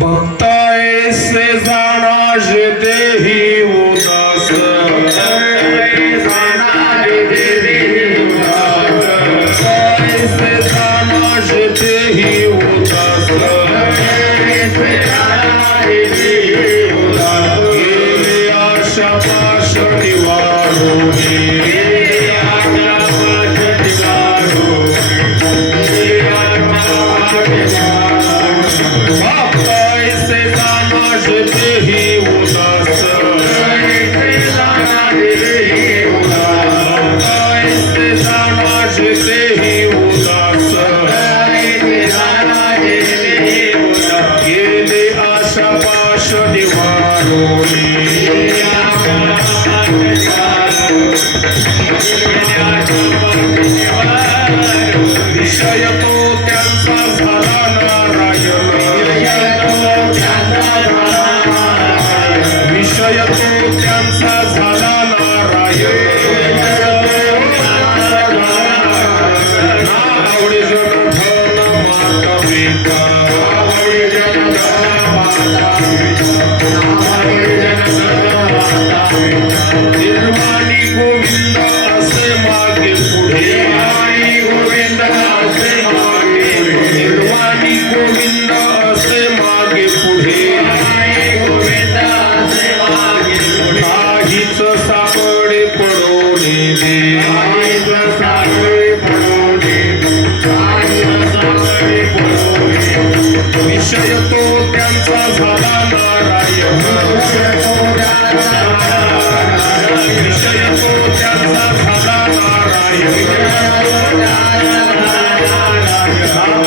भक्ता ऐसे जाना देही उदास ऐसे जाना देही उदास आशा पाश निवारो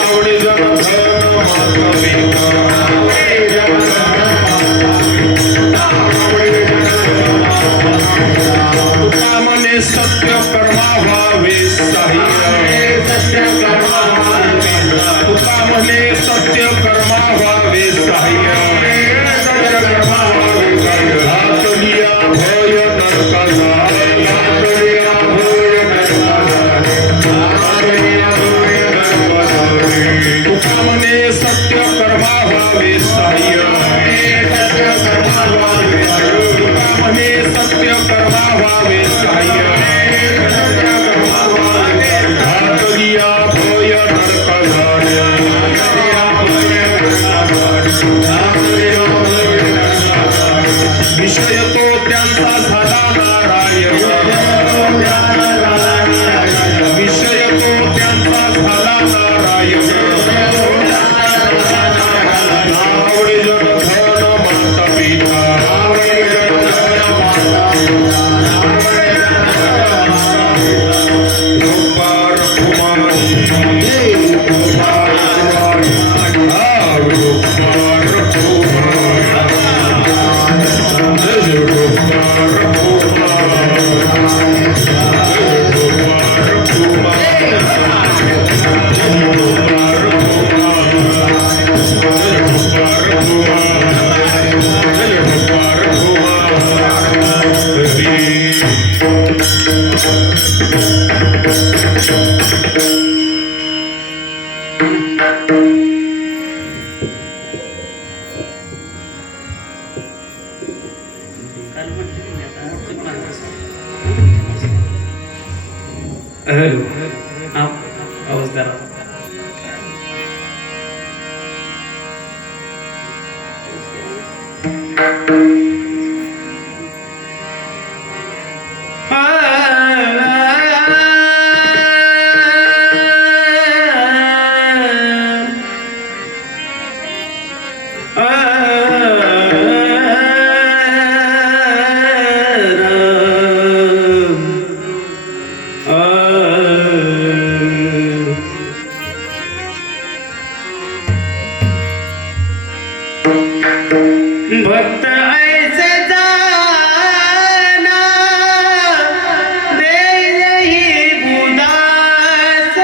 आवडे तुका म्हणे सत्य कर्मा व्हावे सहाय्य तुका म्हणे सत्य कर्मा व्हावे सहाय्य हातलिया भय नरका जाय हातलिया भय नरका जाय तुका म्हणे सत्य कर्मा व्हावे सहाय्य तुका म्हणे सत्य कर्मा व्हावे सहाय्य हातलिया भय नरका जाय विषय तो त्यांचा झाला नारायण विषय तो त्यांचा झाला नारायण आवडे जन धन माता पिता गोपाळ कुमारी हॅलो आवाज द्या भक्त ऐसे जाना देही बुदास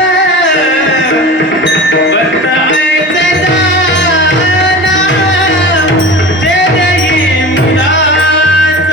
भक्त ऐसे जाना देही बुदास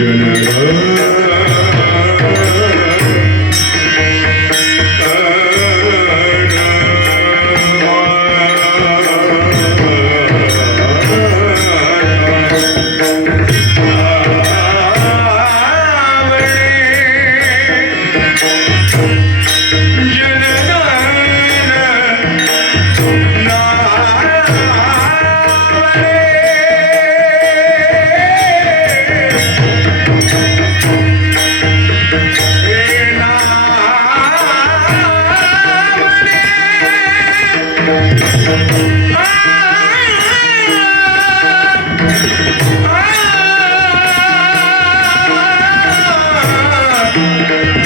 जन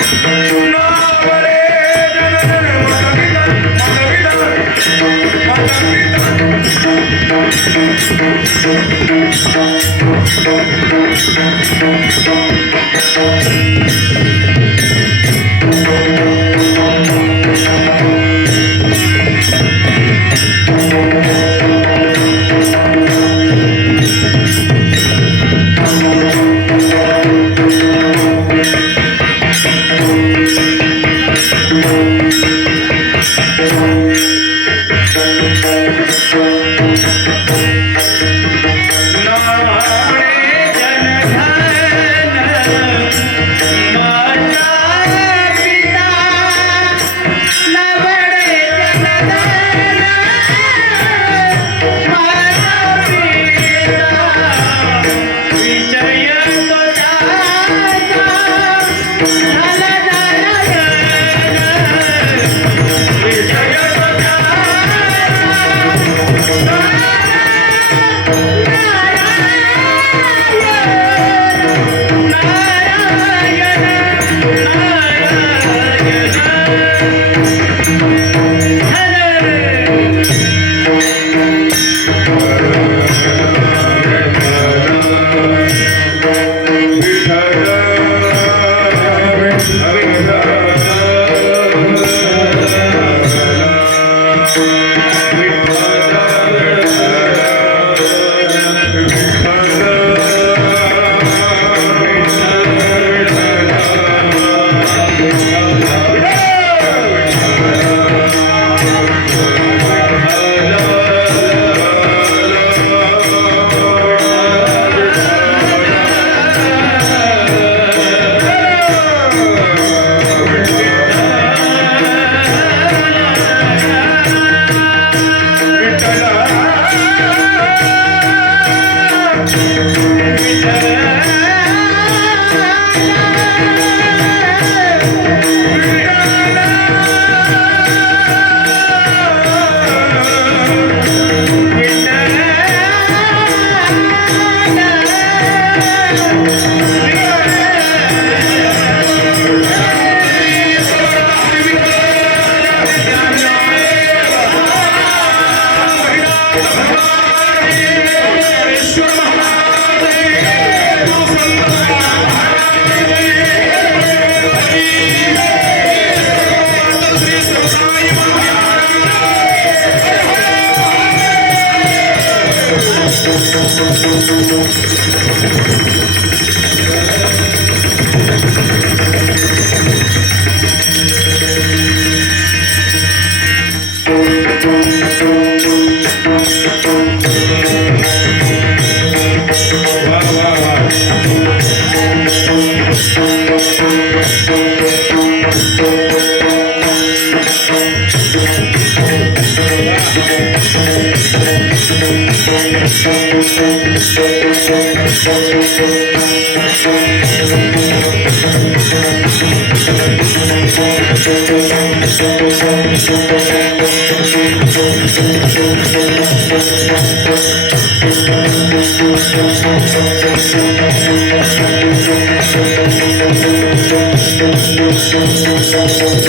नावडे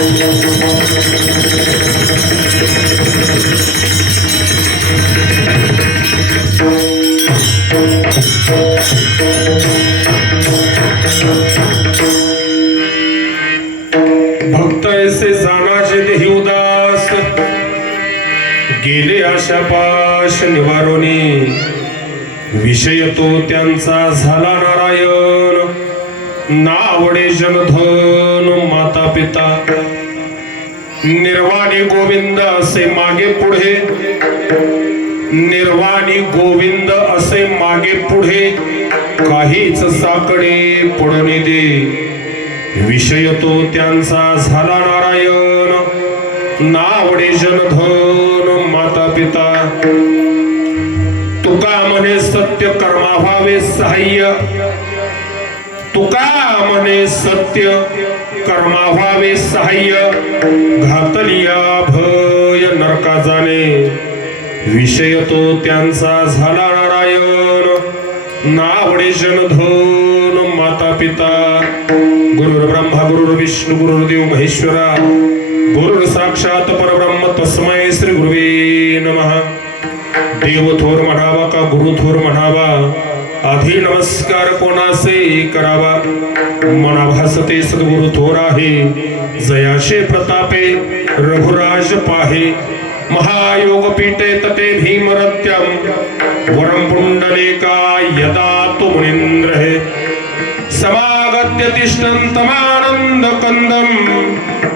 जनधन भक्त ऐसे जाणाचे देही उदास गेले आशा पाश निवारोनी विषय तो त्यांचा झाला नारायण नावडे जनधन माता पिता निर्वाणी गोविंद असे मागे पुढे निर्वाणी गोविंद असे मागे पुढे काहीच साकडे पडणे दे विषय तो त्यांचा झाला नारायण नावडे जनधन माता पिता तुका म्हणे सत्य कर्मा व्हावे सहाय्य तुका म्हणे सत्य कर्मा व्हावे सहाय्य घातलिया भय नरका जाणे विषय तो त्यांचा झाला नारायण नावडे जनधन माता पिता गुरुर्ब्रह्मा गुरुर्विष्णू गुरुर्देव महेश्वरा गुरुर् साक्षात परब्रह्म तस्मै श्री गुरुवे नमः. देव थोर म्हणावा का गुरु थोर म्हणावा, आधी नमस्कार कोणासे करावा. मना भासते सद्गुरु थोर आहे, जयाशे प्रतापे रघुराज पाहे. महायोग पीठे तटे भीमरत्यम वरम पुंडलिका यदा तु मुनींद्र हे. समागत्य तिष्ठन्तमानंद कंदम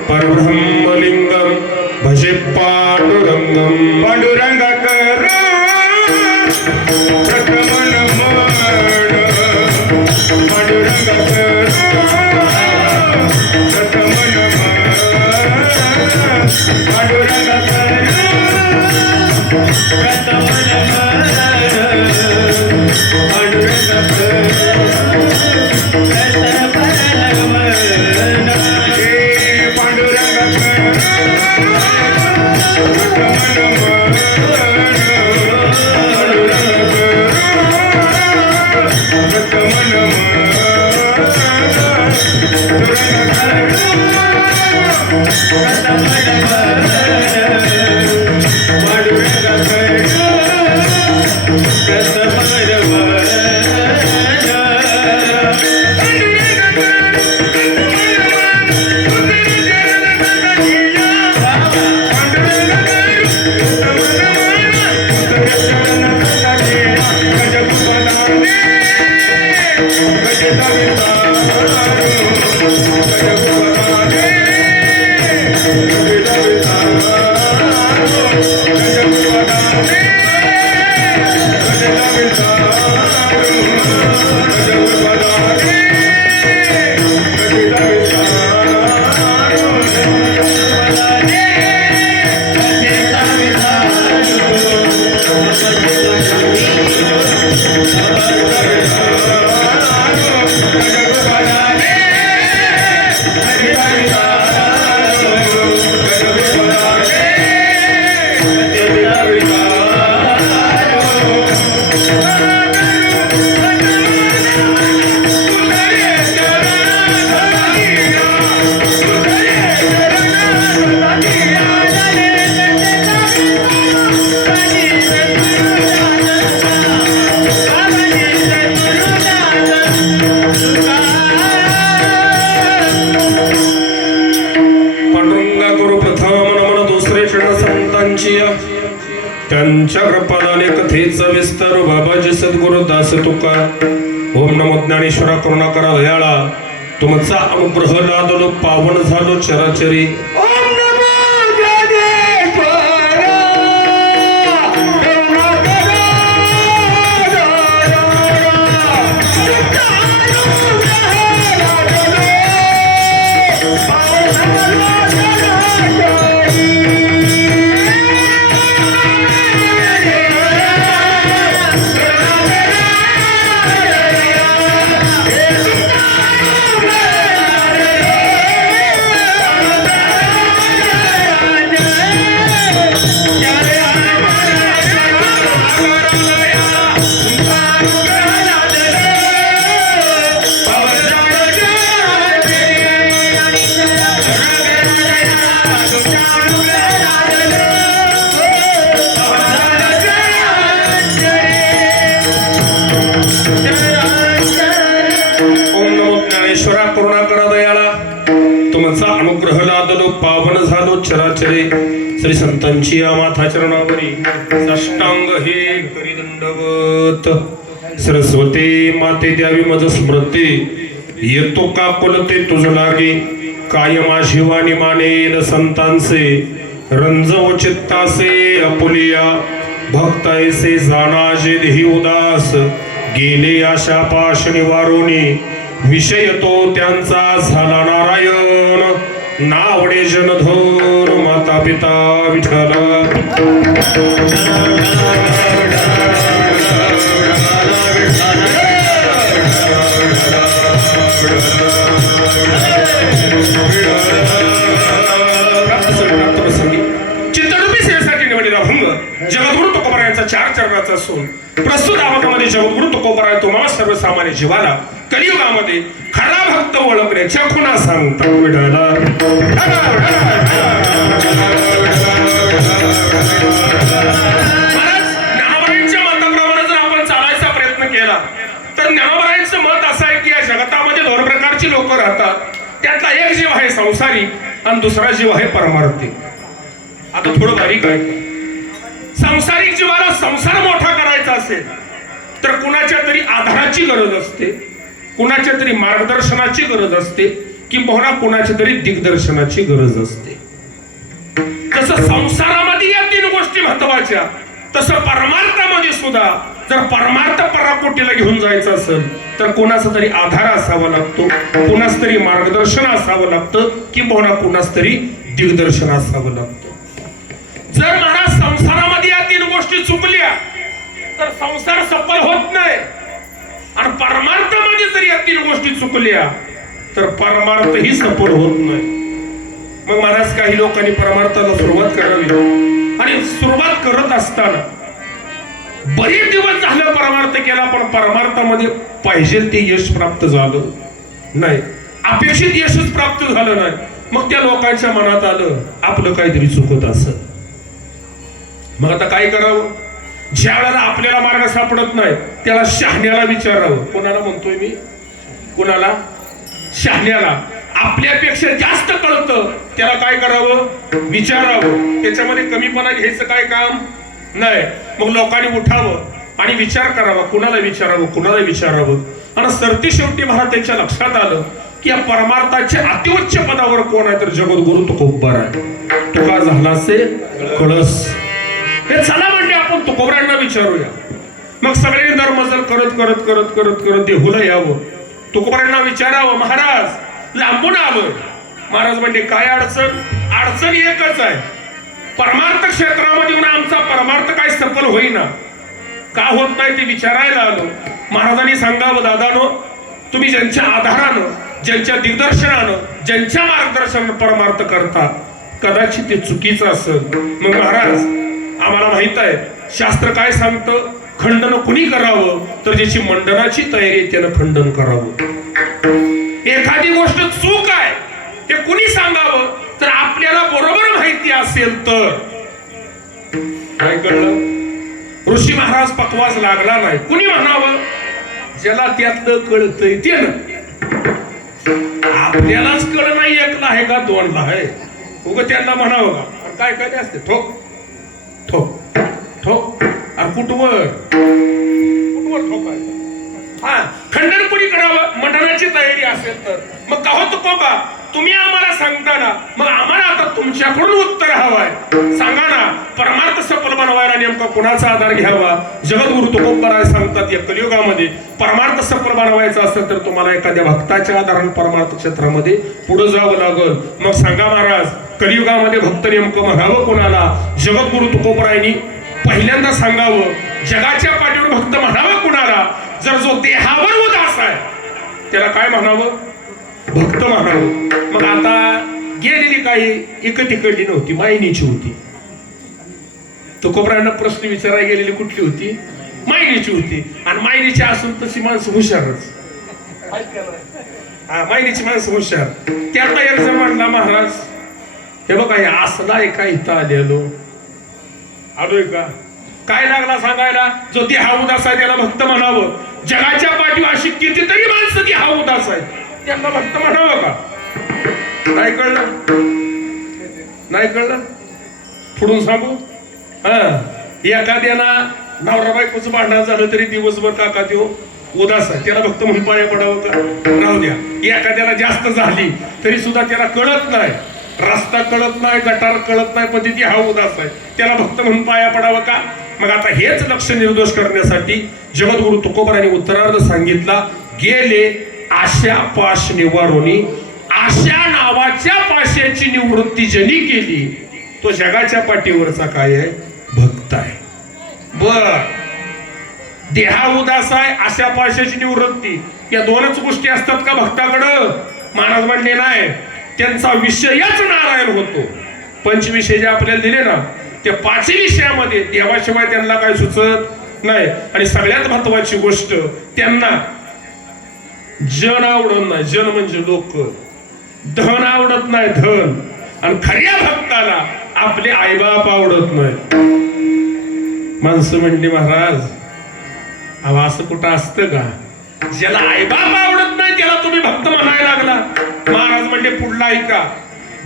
परब्रह्मलिंगम भजे पांडुरंगम. पांडुरंग कर प्रथम नमन, पांडुरंग कर प्रथम नमन, पांडुरंग कर प्रथम नमन, पांडुरंग त्यांच्या कृपाने कथेचा विस्तार बाबाजी सद्गुरु दास तुका. ओम नमो ज्ञानेश्वरा करुणा करा दयाळा, तुमचा अनुग्रह लादलो पावन झालो चराचरी. अनुग्रह लादलो पावन झालो चराचरे. श्री संतांची या माथा चरणावरी साष्टांग हे करी दंडवत. सरस्वती माते द्यावी मज स्मृती, येतो का कुलते तुझ लागे. काय माझी वाणी मानेन संतांचे, रंजव चित्तासे अपुलिया. भक्त ऐसे जाणाजे देही उदास, गेले आशा पाश निवारोनी. विषय तो त्यांचा झाला नारायण, नावडे जनधोर माता पिता विठ्ठल. चित्तरूपी सेवेसाठी निवडलेला भंग जगद्गुरु तुकोबरायांचा 4 चरणाचा सून. प्रस्तुत आवाकामध्ये जगद्गुरु तुकोबराय तुम्हाला सर्वसामान्य जीवाला कलियुगामध्ये खरा भक्त ओळखण्याच्या खुणा सांगता विठाला. महाराज ज्ञानोबाईंच्या मताप्रमाणे जर आपण चालायचा प्रयत्न केला तर ज्ञानोबाईंचं मत असं आहे की या जगतामध्ये दोन प्रकारची लोक राहतात. त्यातला एक जीव आहे संसारिक आणि दुसरा जीव आहे परमार्थी. आता थोडं बारीक आहे. संसारिक जीवाला संसार मोठा करायचा असेल तर कुणाच्या तरी आधाराची गरज असते, कुणाच्या तरी मार्गदर्शनाची गरज असते, किंवा कुणाच्या तरी दिग्दर्शनाची गरज असते. जसं संसारामध्ये या तीन गोष्टी महत्वाच्या, तसं परमार्थामध्ये सुद्धा जर परमार्थ पराकोटीला घेऊन जायचं असेल तर कुणाचा तरी आधार असावा लागतो, कुणाच तरी मार्गदर्शन असावं लागतं, किंवा कुणाच तरी दिग्दर्शन असावं लागतं. जर महाराज संसारामध्ये या तीन गोष्टी चुकल्या तर संसार सफल होत नाही, आणि परमार्थामध्ये जर या तीन गोष्टी चुकल्या तर परमार्थही सफल होत नाही. मग महाराज काही लोकांनी परमार्थाला सुरुवात करावी, आणि सुरुवात करत असताना बरेच दिवस झालं परमार्थ केला पण परमार्थामध्ये पाहिजे ते यश प्राप्त झालं नाही, अपेक्षित यशच प्राप्त झालं नाही. मग त्या लोकांच्या मनात आलं आपलं काहीतरी चुकत असं. मग आता काय करावं? ज्या वेळेला आपल्याला मार्ग सापडत नाही त्याला शहाण्याला विचारावं. कोणाला म्हणतोय मी? कोणाला? शहाण्याला. आपल्यापेक्षा जास्त कळतं त्याला काय करावं? विचारावं. त्याच्यामध्ये कमीपणा घ्यायचं काय काम नाही. मग लोकांनी उठावं आणि विचार करावा. कुणाला विचारावं, कुणाला विचारावं. आणि सरती शेवटी महाराज त्यांच्या लक्षात आलं की या परमार्थाच्या अतिउच्च पदावर कोण आहे तर जगद्गुरु तुकोबर आहे. तुका झाला असेल कळस. हे चला म्हणजे आपण तुकोबरांना विचारूया. मग सगळे धर्मजल करत करत करत करत करत देहूला यावं, तुकोबरांना विचारावं. महाराज लांबून आलोय. महाराज म्हणजे काय अडचण? अडचण एकच आहे, परमार्थ क्षेत्रामध्ये येऊन आमचा परमार्थ काय सफल होईना. का होत नाही ते विचारायला आलो. महाराजांनी सांगावं, दादानो तुम्ही ज्यांच्या आधारानं, ज्यांच्या दिग्दर्शनानं, ज्यांच्या मार्गदर्शनानं परमार्थ करता कदाचित ते चुकीचं असेल. मग महाराज आम्हाला माहित आहे शास्त्र काय सांगतं, खंडन कुणी करावं तर ज्याची मंडनाची तयारी त्यानं खंडन करावं. एखादी गोष्ट चूक आहे ते कुणी सांगावं तर आपल्याला बरोबर माहिती असेल तर. काय कळलं? ऋषी महाराज पकवास लागला नाही, कुणी म्हणावं? ज्याला त्यातलं कळतंय ते ना. आपल्यालाच कळ नाही, एकला आहे का दोनला आहे, उग त्यांना म्हणावं का? काय काय असते ठोक ठोक ठोक. आणि कुठवर कुठवर ठोकायचं? हा, खंडन कुणी करावं मंडनाची तयारी असेल तर. मग का होतो कोबा तुम्ही आम्हाला सांगताना मग आम्हाला आता तुमच्याकडून उत्तर हवंय. सांगा ना परमार्थ सफल बनवायला नेमका कोणाचा आधार घ्यावा? जगद्गुरु तुकोबराय सांगतात या कलियुगामध्ये परमार्थ सफल बनवायचा असेल तर तुम्हाला एखाद्या भक्ताच्या आधाराने परमार्थ क्षेत्रामध्ये पुढे जावं लागल. मग सांगा महाराज कलियुगामध्ये भक्त नेमकं म्हणावं कोणाला? जगद्गुरु तुकोबरायांनी पहिल्यांदा सांगावं जगाच्या पाठीवर भक्त म्हणावं कुणाला? जर जो देहावर उदास आहे त्याला काय म्हणावं? भक्त म्हणावं. मग आता गेलेली काही इकड तिकडली नव्हती, मायनीची होती. तुकोबरायांना प्रश्न विचारायला गेलेली कुठली होती? मायनीची होती. आणि मायनीची असून तशी माणसं हुशारच. हा, मायनीची माणसं हुशार. त्यातला एक जण म्हणला महाराज हे बघा हे असला आहे का इथं आलेलो आलोय का? काय लागला सांगायला? जो देहा उदास आहे त्याला भक्त म्हणावं. जगाच्या पाठीवर अशी कितीतरी माणसं देहा उदास आहेत त्यांना भक्त म्हणावं का? नाही कळलं? नाही कळलं? पुढून सांगू. हा, एखाद्याला नवरा बायकोचं भांडण झालं तरी दिवसभर काका त्यो उदास आहे त्याला भक्त म्हणून पाया पडावं का? राहू द्या. एखाद्याला जास्त झाली तरी सुद्धा त्याला कळत नाही, रस्ता कळत नाही, गटार कळत नाही, पण तिथे हा उदास आहे त्याला भक्त म्हणून पाया पडावं का? मग आता हेच लक्ष निर्दोष करण्यासाठी जगद्गुरु तुकोबरायांनी उत्तरार्ध सांगितला, गेले आशा पाश निवारोनी. आशा नावाच्या पाशाची निवृत्ती ज्यांनी केली तो जगाच्या पाठीवरचा काय आहे? भक्त आहे. बर, देहा उदास आहे, आशा पाशाची निवृत्ती, या दोनच गोष्टी असतात का भक्ताकडं? महाराज म्हणले नाही, त्यांचा विषयच नारायण होतो. पंचविषय जे आपल्याला दिले ना त्या 5 विषयामध्ये देवाशिवाय त्यांना काय सुचत नाही. आणि सगळ्यात महत्वाची गोष्ट त्यांना जन आवडत नाही, जन म्हणजे लोक. धन आवडत नाही, धन. आणि खऱ्या भक्ताला आपले आईबाप आवडत नाही. माणसं म्हणली महाराज अहो असं कुठं असतं का? ज्याला आईबाप आवडत नाही त्याला तुम्ही भक्त म्हणायला लागला. महाराज म्हणले पुढला ऐका,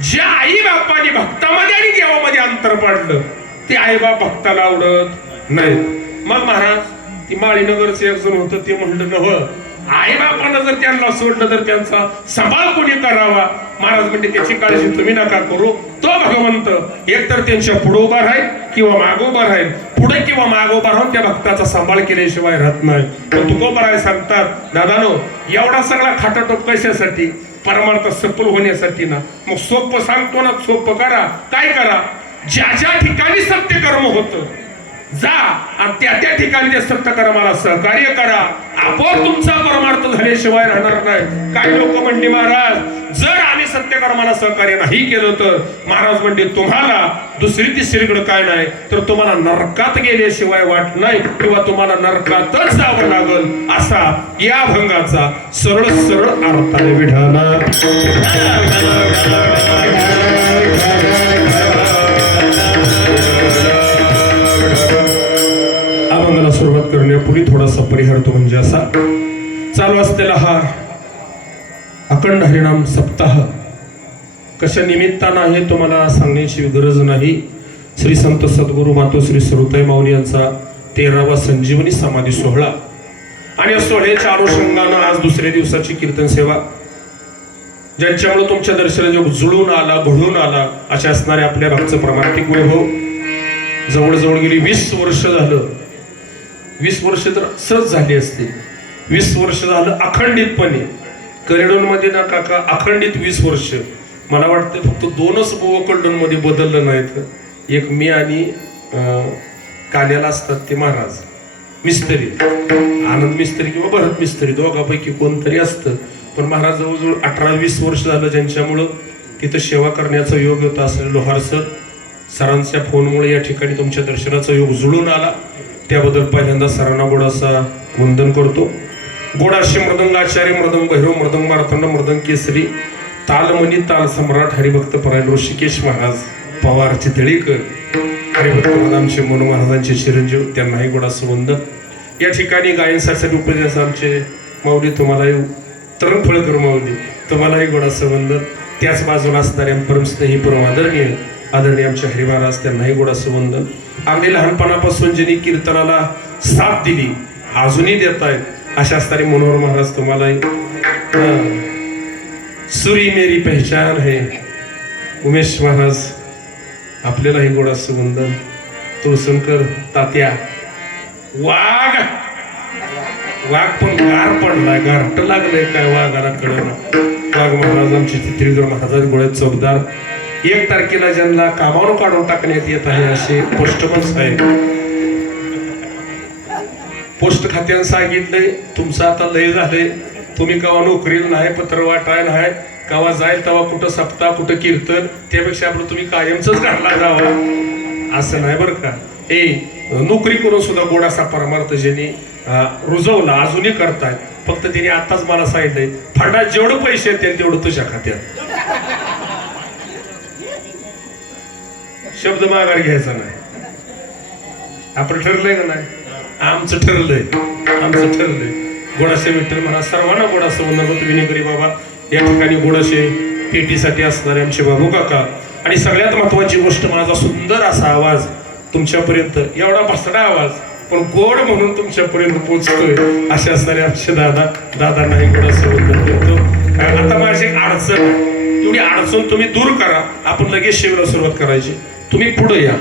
ज्या आई बापाने भक्तामध्ये आणि देवामध्ये अंतर पाडलं ते आईबाप भक्ताला आवडत नाही. मग महाराज ती माळीनगरचं एक जण होतं ते म्हणलं नव्ह, आई बापानं जर त्यांना सोडलं तर त्यांचा सांभाळ कोणी करावा? महाराज म्हणजे त्याची काळजी तुम्ही नका करू, तो भगवंत एकतर त्यांच्या पुढे उभा राहील किंवा मागो उभा राहील. पुढे किंवा मागो उभा राहून त्या भक्ताचा सांभाळ केल्याशिवाय राहत नाही. पण तुकोबराय सांगतात दादानो एवढा सगळा खाटाटोप कशासाठी? परमार्थ सफल होण्यासाठी ना. मग सोपं सांगतो ना, सोपं करा. काय करा? ज्या ज्या ठिकाणी सत्य कर्म होतं जा आणि त्या त्या ठिकाणी त्या सत्य कर्माला सहकार्य करा. आपोआप तुमचा परमार्थ झाल्याशिवाय राहणार नाही. काही लोक म्हणले महाराज जर आम्ही सत्य कर्माला सहकार्य नाही केलं तर महाराज म्हणते तुम्हाला दुसरी तिसरीकडे काय नाही तर तुम्हाला नरकात गेल्याशिवाय वाट नाही किंवा तुम्हाला नरकातच जावं लागल. असा या अभंगाचा सरळ सरळ अर्थ आहे. विठाला अभंगाला सुरुवात करण्यापूर्वी थोडासा परिहारतो म्हणजे असा, चालू असलेला हा अखंड हरिनाम सप्ताह कशा निमित्तानं आहे तुम्हाला सांगण्याची गरज नाही. श्री संत सद्गुरु मातोश्री सरुताई माऊली यांचा 13वा संजीवनी समाधी सोहळा आणि या सोहळ्याच्या अनुषंगानं आज दुसऱ्या दिवसाची कीर्तन सेवा ज्यांच्यामुळे तुमच्या दर्शनाला जुळून आला घडून आला अशा असणारे आपल्या भागचं प्रमाणिक वैभव जवळजवळ गेली 20 वर्ष झालं. 20 वर्ष तर सहज झाली असतील. 20 वर्ष झालं अखंडितपणे करेडोन मध्ये ना काका अखंडित 20 वर्ष. मला वाटतं फक्त 2च कलडोन मध्ये बदललं नाहीत. एक मी आणि काल्याला असतात ते महाराज मिस्त्री, आनंद मिस्त्री किंवा भरत मिस्त्री दोघांपैकी कोणतरी असतं. पण महाराज जवळजवळ 18-20 वर्ष झालं ज्यांच्यामुळं तिथं सेवा करण्याचा योग होता. असं लोहार सरांच्या फोनमुळे या ठिकाणी तुमच्या दर्शनाचा योग जुळून आला. त्याबद्दल पहिल्यांदा सरांना गोडासा वंदन करतो. गोडाशी मृदंगाचार्य मृदंग भैरव मृदंग मारतंड मृदंग केसरी तालमणी ताल सम्राट हरिभक्त परायण ऋषिकेश महाराज पवार चितळीकर हरिभक्त मदामचे मनु महाराजांचे चिरंजीव त्यांनाही गोडाचं वंदन. या ठिकाणी गायनसाठी उपदेश आमचे माऊली तुम्हालाही तरणफळकर माऊली तुम्हालाही गोडाचं वंदन. त्याच बाजूला असणाऱ्या परमस्नेही परम आदरणीय आमचे हरी महाराज त्यांनाही गोडाचं वंदन. आम्ही लहानपणापासून ज्यांनी कीर्तनाला साथ दिली अजूनही देत आहेत अशा असणारे मनोहर महाराज तुम्हालाही. सुरी मेरी पहचान है उमेश महाराज आपल्यालाही गोडाचं वंदन. तुळसंकर तात्या वाघ वाघ पण गार पडलाय गारट लागलंय काय वाघाला कळलं. वाघ महाराज आमचे चित्रीकर महाराज गोळ्यात चौकदार. 1 तारखेला ज्यांना कामावर काढून टाकण्यात येत आहे असे पोस्टमन साहेब. पोस्ट खात्यानं सांगितलंय तुमचं आता लय झालंय, तुम्ही कवा नोकरीला नाही पत्र वाटाय नाही कवा जाईल तेव्हा कुठं सप्ताह कुठं कीर्तन त्यापेक्षा आपलं तुम्ही कायमच घालला जावा असं नाही बरं का. नोकरी करून सुद्धा गोडासा परमार्थ ज्यांनी रुजवला अजूनही करतायत. फक्त त्यांनी आताच मला सांगितलंय फंडात जेवढं पैसे येतील तेवढं तुझ्या खात्यात. शब्द माघार घ्यायचा नाही. आपण ठरलंय का नाही? आमचं ठरलंय. गोडाशे विठ्ठल म्हणा सर्वांना गोडाचं वंदन करतो. विनयकरी बाबा या ठिकाणी गोडाशे पेटीसाठी असणारे आमचे बाबू काका आणि सगळ्यात महत्वाची गोष्ट माझा सुंदर असा आवाज तुमच्यापर्यंत एवढा भसडा आवाज पण गोड म्हणून तुमच्यापर्यंत पोहोचतोय असे असणारे आमचे दादांनाही गोडाचं वंदन करतो. आता माझी एक अडचण आहे तेवढी अडचण तुम्ही दूर करा. आपण लगेच सेवेला सुरुवात करायची. तुम्ही पुढे या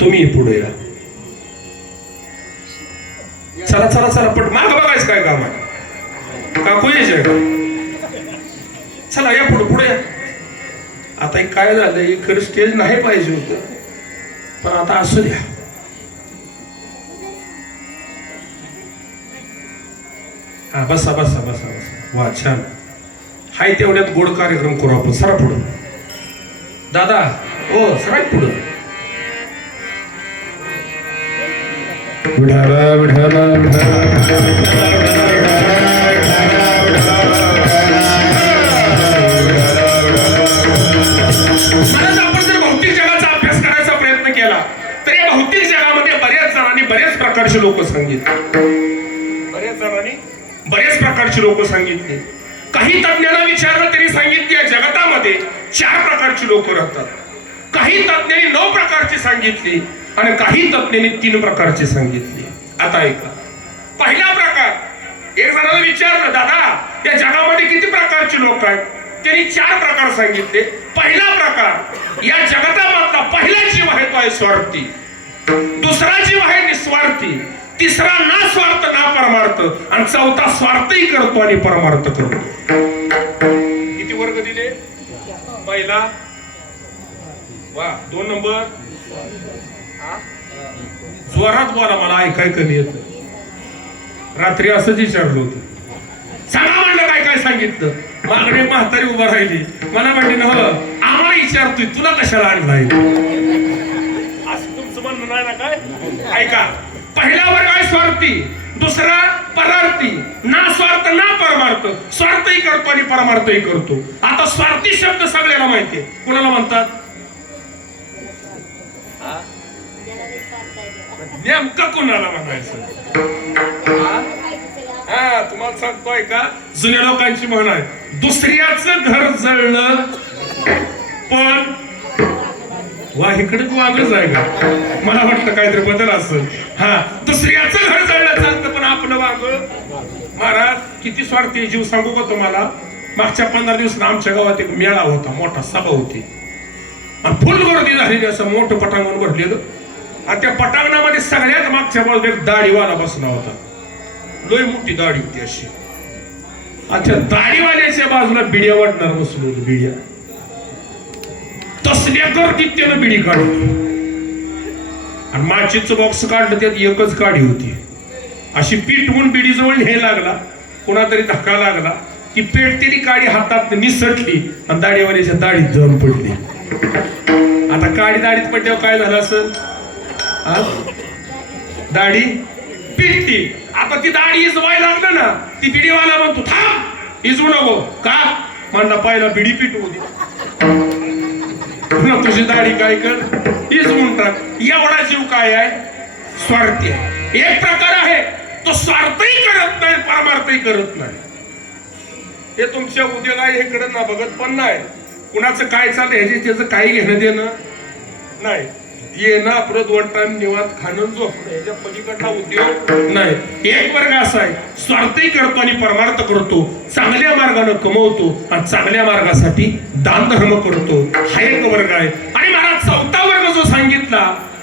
तुम्ही पुढे या. चला चला चला पण माग बघायचं काय काम आहे काकू यायचे का? चला या पुढे पुढे या. आता काय झालं खरं स्टेज नाही पाहिजे होतं पण आता असू द्या. हा बसा बसा बसा बसा. वा छान. हाय तेवढ्यात गोड कार्यक्रम करू आपण. सरा पुढं दादा. हो सगळ्यात पुढं. विठाला विठाला विठाला प्रकारची लोक सांगितली, बऱ्याच जणांनी बरेच प्रकारची लोक सांगितली. काही तज्ञांना विचारलं तरी सांगितले या जगतामध्ये 4 प्रकारची लोक राहतात. काही तज्ञांनी 9 प्रकारची सांगितली आणि काही तज्ञांनी 3 प्रकारची सांगितली. आता ऐका, पहिला प्रकार, एक जणांना विचारलं, दादा या जगामध्ये किती प्रकारची लोक आहेत? त्यांनी 4 प्रकार सांगितले. पहिला प्रकार, या जगतामधला पहिला जीव आहे तो आहे स्वार्थी. दुसरा जीव आहे निस्वार्थी. तिसरा ना स्वार्थ ना परमार्थ. आणि चौथा स्वार्थही करतो आणि परमार्थ करतो. किती वर्ग दिले? पहिला, वा. 2 नंबर, जोरात बोला, मला ऐकाय कमी येत. रात्री असंच विचारलं होतं, सांगा म्हणलं काय काय सांगितलं. मागणे म्हातारी उभा राहिली, मला म्हणली ना आम्हाला विचारतोय तुला कशाला आणलाय, असं तुमचं म्हणणं नाही ना काय? ऐका, पहिला वर्ग आहे स्वार्थी, दुसरा परार्थी, ना स्वार्थ ना परमार्थ. स्वार्थही करतो आणि परमार्थही करतो. आता स्वार्थी शब्द सगळ्याला माहितीये, कोणाला म्हणतात? नेमकं कोणाला म्हणायचं? हा, तुम्हाला सांगतोय का, जुन्या लोकांची म्हण आहे, दुसऱ्याचं घर जळलं पण, वा इकडे वागच आहे का? मला वाटतं काहीतरी बदल असेल. हा, दुसऱ्याचं घर जळलं चालतं पण आपलं वाग. महाराज किती स्वार्थी जीव सांगू का तुम्हाला? मागच्या 15 दिवसात आमच्या गावात एक मेळा होता, मोठा सभा होती आणि फुल गर्दी झालेली, असं मोठं पटांगण भरलेलं. आणि त्या पटांगणामध्ये सगळ्यात मागच्या बाजूला एक दाढीवाला बसला होता. लय मोठी दाढी होती अशी. अच्छा, दाढीवाल्याच्या बाजूला बिड्या वाटणार बसलो होतो, बिड्या. तसल्या गर्दीत त्यानं बिडी काढली आणि माचीचं बॉक्स काढलं, त्यात एकच काडी होती. अशी पीठवून बिडी जवळ न्यायला लागला, कोणातरी धक्का लागला की पेटतेली काडी हातात निसटली आणि दाढीवाल्याच्या दाढीत जाऊन पडली. आता काडी दाढीत पडल्यावर काय झालं असं? दाढी पिटली. आता ती दाढी इजवायला लागलं ना, ती बिडीवाला म्हणतो थांब, इजवू नको. का? म्हणला पहिला बिडी पिटवू दे, तुझी दाढी काय कर, इजवून टाक. एवढा जीव काय आहे? स्वार्थी आहे. एक प्रकार आहे तो स्वार्थही करत नाही, परमार्थही करत नाही. हे तुमच्या उद्योग आहे, हे कडे ना बघत पण नाही. कुणाचं काय चाललंय ह्याचे त्याचं काही घेणं देणं नाही. येणं आपलं 2 टाइम निवांत खाणं झोपणं, ह्याच्या पलीकडला उद्योग नाही. एक वर्ग असा आहे, स्वार्थही करतो आणि परमार्थ करतो, चांगल्या मार्गाने कमवतो आणि चांगल्या मार्गासाठी दान धर्म करतो. हा एक वर्ग आहे. आणि महाराज चौथा वर्ग जो सांगितला,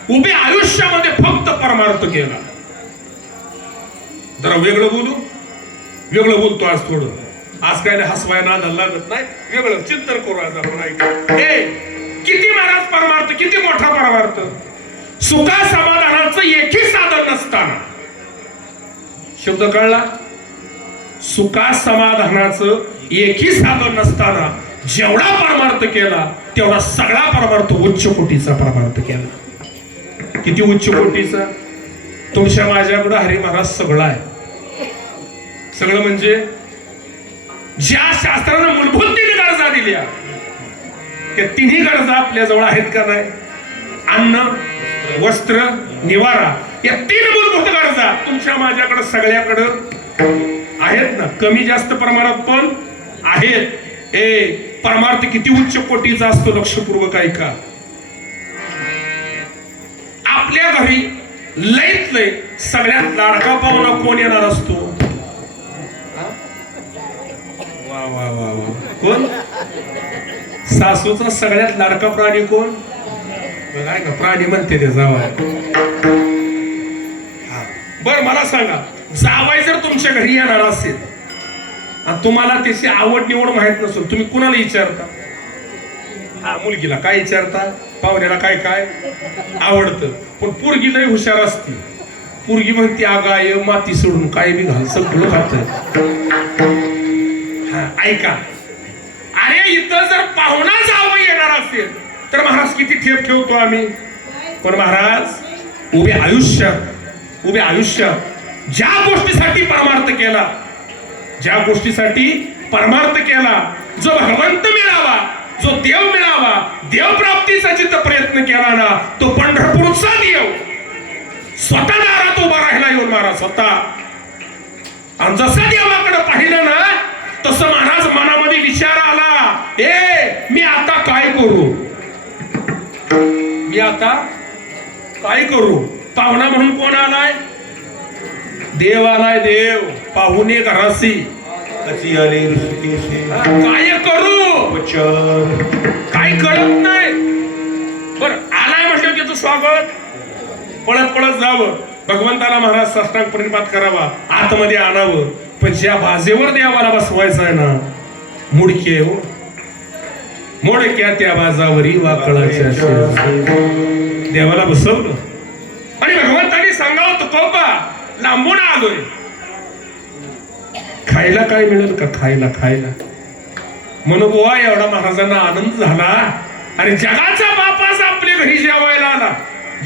उभे आयुष्यामध्ये फक्त परमार्थ केला. जरा वेगळं बोलू, वेगळं बोलतो आज थोडं. आज काय हसवाय नादाला लागत नाही, वेगळं चिंतन करू आज आपण. ऐका, किती महाराज परमार्थ, किती मोठा परमार्थ. सुखा समाधानाचं एकही साधन नसताना, शब्द कळला? सुखा समाधानाचं एकही साधन नसताना जेवढा परमार्थ केला तेवढा सगळा परमार्थ उच्च कोटीचा परमार्थ केला. किती उच्च कोटीचा? तुमच्या माझ्याकडं हरी महाराज सगळं आहे. सगळं म्हणजे ज्या शास्त्रानं मूलभूत 3 गरजा दिल्या, त्या 3ही गरजा आपल्या जवळ आहेत का नाही? अन्न, वस्त्र, निवारा, या 3 मूलभूत गरजा तुमच्या माझ्याकडे सगळ्याकडं आहेत ना? कमी जास्त प्रमाणात पण आहेत. हे परमार्थ किती उच्च कोटीचा असतो, लक्षपूर्वक ऐका. आपल्या घरी लईत लय सगळ्यात लाडका पाहुणा कोण येणार असतो? वा वा वा वा, कोण? सासूचा सगळ्यात लाडका प्राणी कोण? बघाय का, प्राणी म्हणते ते जावाय. बर मला सांगा, जावाय जर तुमच्या घरी येणार असेल आणि तुम्हाला त्याची आवड निवड माहित नसेल, तुम्ही कुणाला विचारता? हा, मुलगीला काय विचारता? पाहुण्याला काय काय आवडतं? पण पोरगी लय हुशार असते. पोरगी म्हणते आगाय माती सोडून काय बी घाल, सगळं खात. हा, ऐका, अरे इथं जर पाहुणा जावं येणार असेल तर महाराज किती ठेप ठेवतो आम्ही. पण महाराज उभे आयुष्यात ज्या गोष्टीसाठी परमार्थ केला, ज्या गोष्टीसाठी परमार्थ केला, जो भगवंत मिळावा, जो देव मिळावा, देव प्राप्तीचा जिथं प्रयत्न केला ना, तो पंढरपूरचा देव स्वतः दारात उभा राहिला येऊन महाराज स्वतः. आणि जसं देवाकडे पाहिलं ना तसं महाराज मनामध्ये विचार आला, मी आता काय करू, मी आता काय करू. पाहुणा म्हणून कोण आलाय? देव आलाय. देव पाहुणे घरासी अति आले ऋषिकेशी काय करू उपचार काय कळत नाही. बर आलाय म्हटलं त्याचं स्वागत पळत पळत जावं, भगवंताला महाराज साष्टांग प्रणिपात करावा, आतमध्ये आणावं. पण ज्या बाजेवर देवाला बसवायचं आहे ना, मुडके हो मोडक्या त्या बाजावरी वाकळाच्या शेजारी देवाला बसवलं. आणि भगवंतानी सांगावं तुकोबा लांबून आलोय, खायला काय मिळेल का, खायला खायला. म्हणून बुवा एवढा महाराजांना आनंद झाला. आणि जगाचा बाप आज आपल्या घरी जेवायला आला.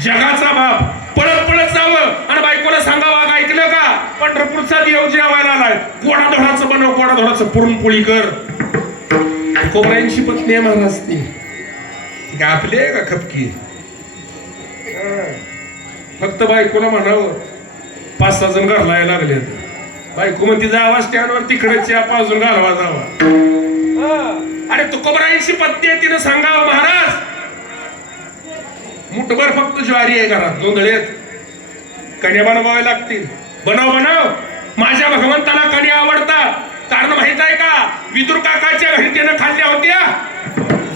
जगाचा बाप पळत पळत जावं आणि बायकोला सांगावं, ऐकलं का, पंढरपूरचा देव जेवायला आलाय, गोडाधोडाचं बनव, गोडाधोडाचं पुरणपोळी कर. कोबरायांची पत्नी आहे महाराज ती आपले का खपकी. फक्त बायकोला म्हणावं, 5-6 जण घरला यायला लागले. बायको म्हणती जावा स्टँडवर तिकडे पाजून घालवा जावा. अरे तुकोबरायांची पत्नी आहे, तिनं सांगावं महाराज मुठभर फक्त ज्वारी आहे घरात, जोंधळेत कण्या बनवावे लागतील. बनव बनव. माझ्या भगवंताला कण्या आवडतात. कारण माहित आहे का, विदुर काकाच्या घरी त्यानं खाल्ल्या होत्या.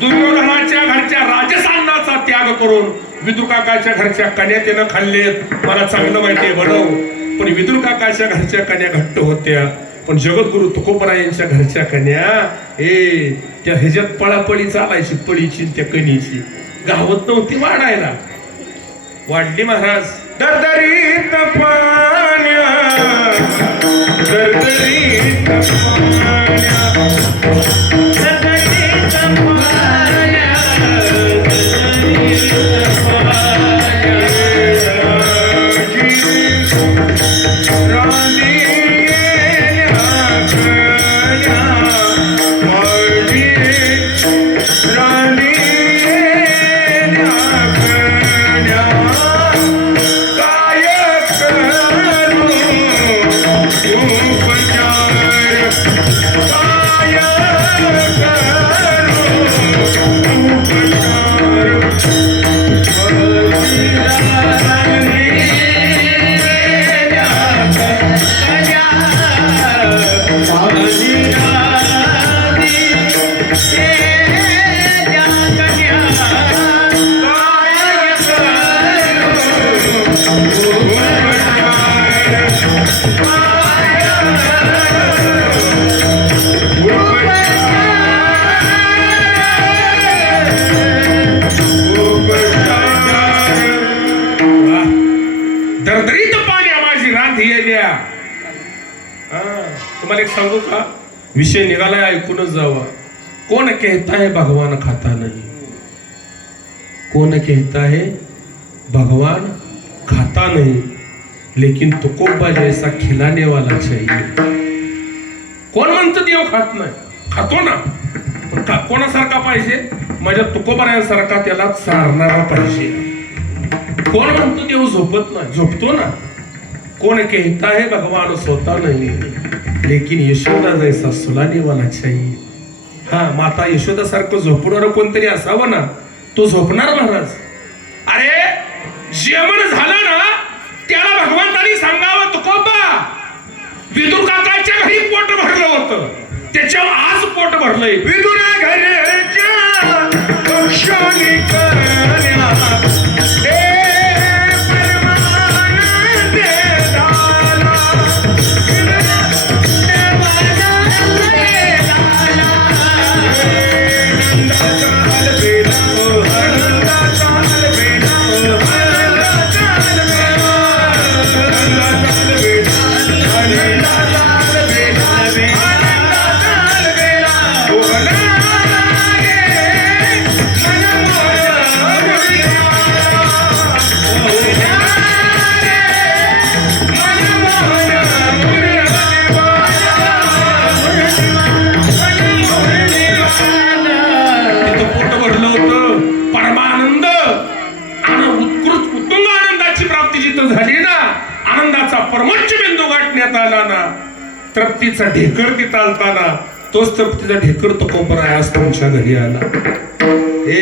दुर्योधनाच्या घरच्या राजसान्नाचा त्याग करून विदुर काकाच्या घरच्या कण्या त्यानं खाल्लेत. मला चांगलं माहितीये, बनव. पण विदुर काकाच्या घरच्या कन्या घट्ट होत्या, पण जगद्गुरु तुकोबरायांच्या घरच्या कन्या त्या ह्याच्यात पळापळी चालायची, पळीची त्या कणीची गावत नव्हती वाढायला. वाढली महाराज. दरदरीत पाण्या दरदरीत पाण्या सगळीच पाया, सगळीच पाया. राणी राणी दरदरीत पाण्या माझी रांधी येल्या. तुम्हाला एक सांगू का, विषय निघालाय, ऐकूनच जावा. कौन कहता है भगवान खाता नहीं, कौन कहता है भगवान खाता नहीं, लेकिन तुकोबा जैसा खिलाने वाला चाहिए. कोण म्हणतं देव खात नाही, खातो ना, पण कोणासारखा पाहिजे, माझ्या तुकोबरायांसारखा त्याला चारणारा पाहिजे. कोण म्हणतो देव झोपत नाही, झोपतो ना. कौन कहता है भगवान सोता नहीं, लेकिन यशोदा जैसा सुलाने वाला चाहिए. हा, माता यशोदा सारखं झोपणार कोणतरी असावं ना, तो झोपणार महाराज. अरे जेवण झालं ना, त्याला भगवंतानी सांगावं, तुकोबा विदुर काकाच्या घरी पोट भरलं होतं, त्याच्यावर आज पोट भरलंय. विदुर घरच्या पक्षाने करण्या तृप्तीचा ढेकर तिथं आलताना तोच तृप्तीचा ढेकर तुकोबर आहे आज तुमच्या घरी आला. हे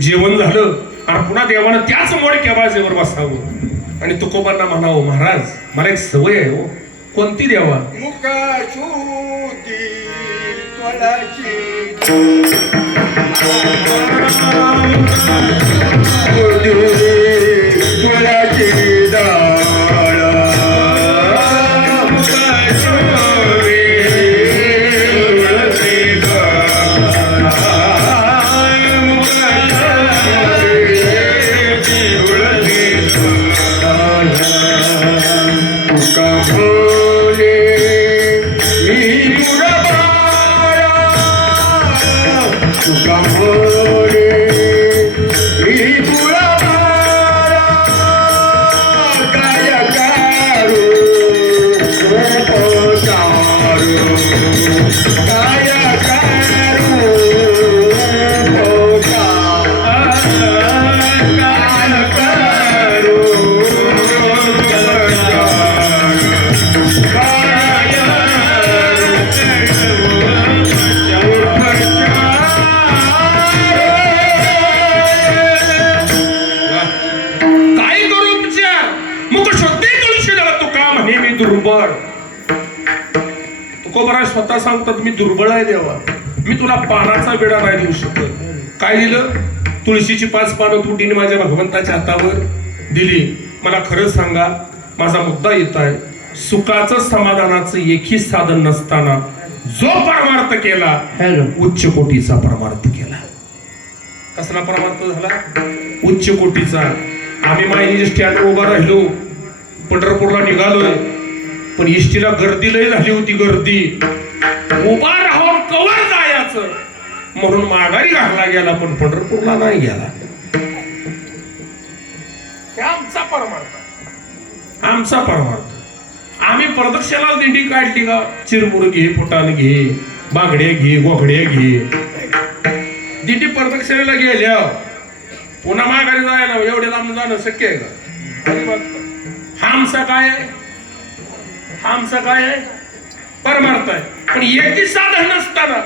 जेवण झालं आणि पुन्हा देवानं त्याच मोडक्या बाजेवर बसावं आणि तुकोबांना म्हणावं, महाराज मला एक सवय आहे हो. कोणती देवा? तुकोबरा स्वतः सांगतात, मी दुर्बळ आहे देवा, मी तुला पानाचा बेडा नाही देऊ शकत. काय दिलं? तुळशीची 5 पानं तुटीने माझ्या भगवंताच्या हातावर दिली. मला खरं सांगा, माझा मुद्दा येत आहे, सुखाचं समाधानाचं एकही साधन नसताना जो परमार्थ केला, उच्च कोटीचा परमार्थ केला. कसला परमार्थ झाला? उच्च कोटीचा. आम्ही माहिती स्टँडवर उभा राहिलो, पंढरपूरला निघालोय, पण इष्टीला गर्दी लय झाली होती. गर्दी उभा राहून कवर जायचं म्हणून माघारी घालला गेला, पण पंढरपूरला नाही गेला. आमचा परमार्थ, आमचा परमार्थ. आम्ही प्रदक्षिणा दिंडी काढली का, चिरमुर घे, फुटाण घे, बांगडे घे, गोगडे घे. दिंडी प्रदक्षिणेला गेल्या पुन्हा माघारी जायला एवढे लांब जाणं शक्य आहे का? आमचा काय आहे? आमचा काय आहे? परमार्थ आहे. पण एकही साधन नसताना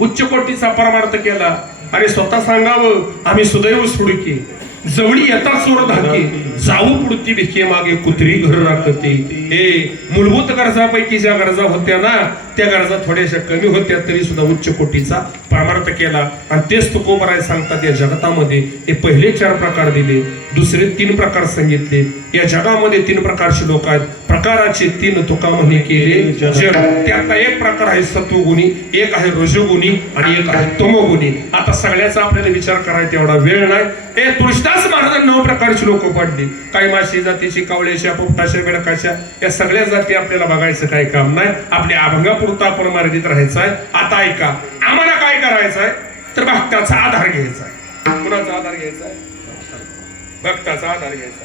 उच्च कोटीचा परमार्थ केला. अरे स्वतः सांगावं, आम्ही सुदैव सुडके, जवळी येता चोर धाके, जाऊ पुढती भिके मागे कुत्री घर राखते. हे मूलभूत गरजापैकी ज्या गरजा होत्या ना, त्या गरजा थोड्याशा कमी होत्या, तरी सुद्धा उच्च कोटीचा परमार्थ केला. आणि तेच तुकोबराय सांगतात, या जगतामध्ये हे पहिले 4 प्रकार दिले, दुसरे 3 प्रकार सांगितले. या जगामध्ये 3 प्रकारचे लोक आहेत. प्रकाराचे 3 तुका म्हणे केले जग. त्यातला एक प्रकार आहे सत्वगुणी, एक आहे रजोगुणी आणि एक आहे तमोगुणी. आता सगळ्याचा आपल्याला विचार करायचा एवढा वेळ नाही. हे तुळशीदास महाराज 9 प्रकारची लोक पडली. काही माशी जातीची, कावळ्याच्या, पोपटाच्या, बेडकाच्या, या सगळ्या जाती आपल्याला बघायचं काही काम नाही. आपल्या अभंगापुरता आपण मर्यादित राहायचं आहे. आता ऐका, आम्हाला काय करायचं आहे तर भक्ताचा आधार घ्यायचा आहे. कुणाचा आधार घ्यायचा आहे? भक्ताचा आधार घ्यायचा.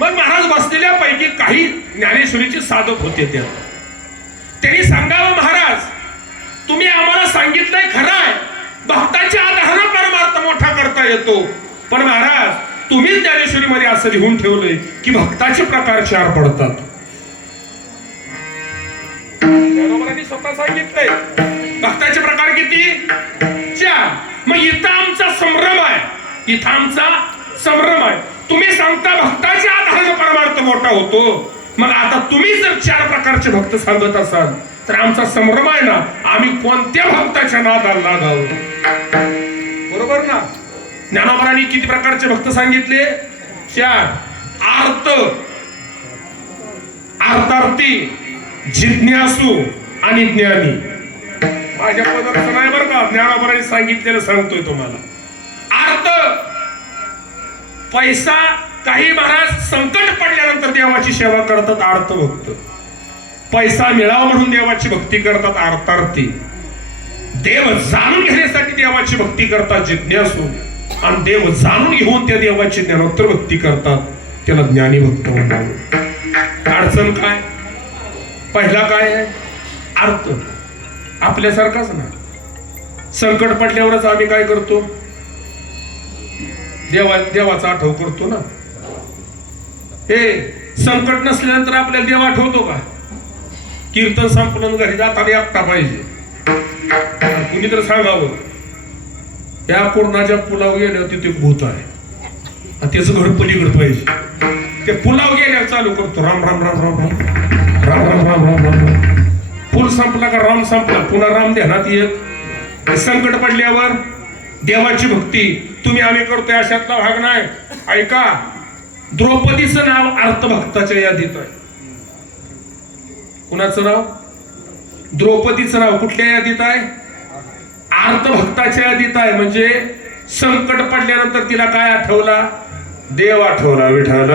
मग महाराज बसलेल्या पैकी काही ज्ञानेश्वरीचे साधक होते. त्यांनी सांगावं, महाराज तुम्ही आम्हाला सांगितलंय खरं आहे, भक्ताच्या आधारानं परमार्थ मोठा करता येतो, पण महाराज तुम्ही ज्ञानेश्वरीमध्ये असं लिहून ठेवलंय की भक्ताचे प्रकार 4 पडतात. ज्ञानोबांनी स्वतः सांगितलंय भक्ताचे प्रकार किती? 4. मग इथं आमचा संभ्रम आहे, इथं आमचा संभ्रम आहे. तुम्ही सांगता भक्ताच्या आधारानं परमार्थ मोठा होतो, मग आता तुम्ही जर 4 प्रकारचे भक्त सांगत असाल तर आमचा संभ्रम आहे ना, आम्ही कोणत्या भक्ताच्या नादाला लागावं? बरोबर ना? ज्ञानोबांनी किती प्रकारचे भक्त सांगितले? 4. आर्त, आर्तार्थी, जिज्ञासू आणि ज्ञानी. माझ्या पदार्थ नाही बरं का, ज्ञानोबांनी सांगितलेलं सांगतोय तुम्हाला. आर्त, पैसा, काही महाराज संकट पडल्यानंतर देवाची सेवा करतात आर्त भक्त. पैसा मिळावा म्हणून देवाची भक्ती करतात आर्तार्थी. देव जाणून घेण्यासाठी देवाची भक्ती करतात जिज्ञासू. आणि देव जाणून घेऊन त्या देवाची ज्ञानोत्तर भक्ती करतात, त्याला ज्ञानी भक्त म्हणावं. अडचण काय? पहिला काय आहे? अर्थ. आपल्यासारखाच ना, संकट पडल्यावरच आम्ही काय करतो? देवाचा आठव करतो ना. हे संकट नसल्यानंतर आपल्याला देव आठवतो का? कीर्तन संपलं घरी जाताना एकटा पाहिजे. कुणी तर सांगावं या पूर्णाच्या पुलावर गेल्यावर तिथे भूत आहे आणि त्याचं घर पलीकडे पाहिजे. ते पुलाव गेल्यावर चालू करतो राम राम राम राम राम राम राम राम राम राम राम. पूल संपला का राम संपला पुन्हा राम ध्यानात येत. संकट पडल्यावर देवाची भक्ती तुम्ही आम्ही करतोय अशातला भाग नाही. ऐका, द्रौपदीचं नाव अर्थभक्ताच्या यादीत आहे. कुणाचं नाव? द्रौपदीचं नाव कुठल्या यादीत आहे? अर्थभक्ताच्या यादीत आहे. म्हणजे संकट पडल्यानंतर तिला काय आठवला? देव आठवला. विठाल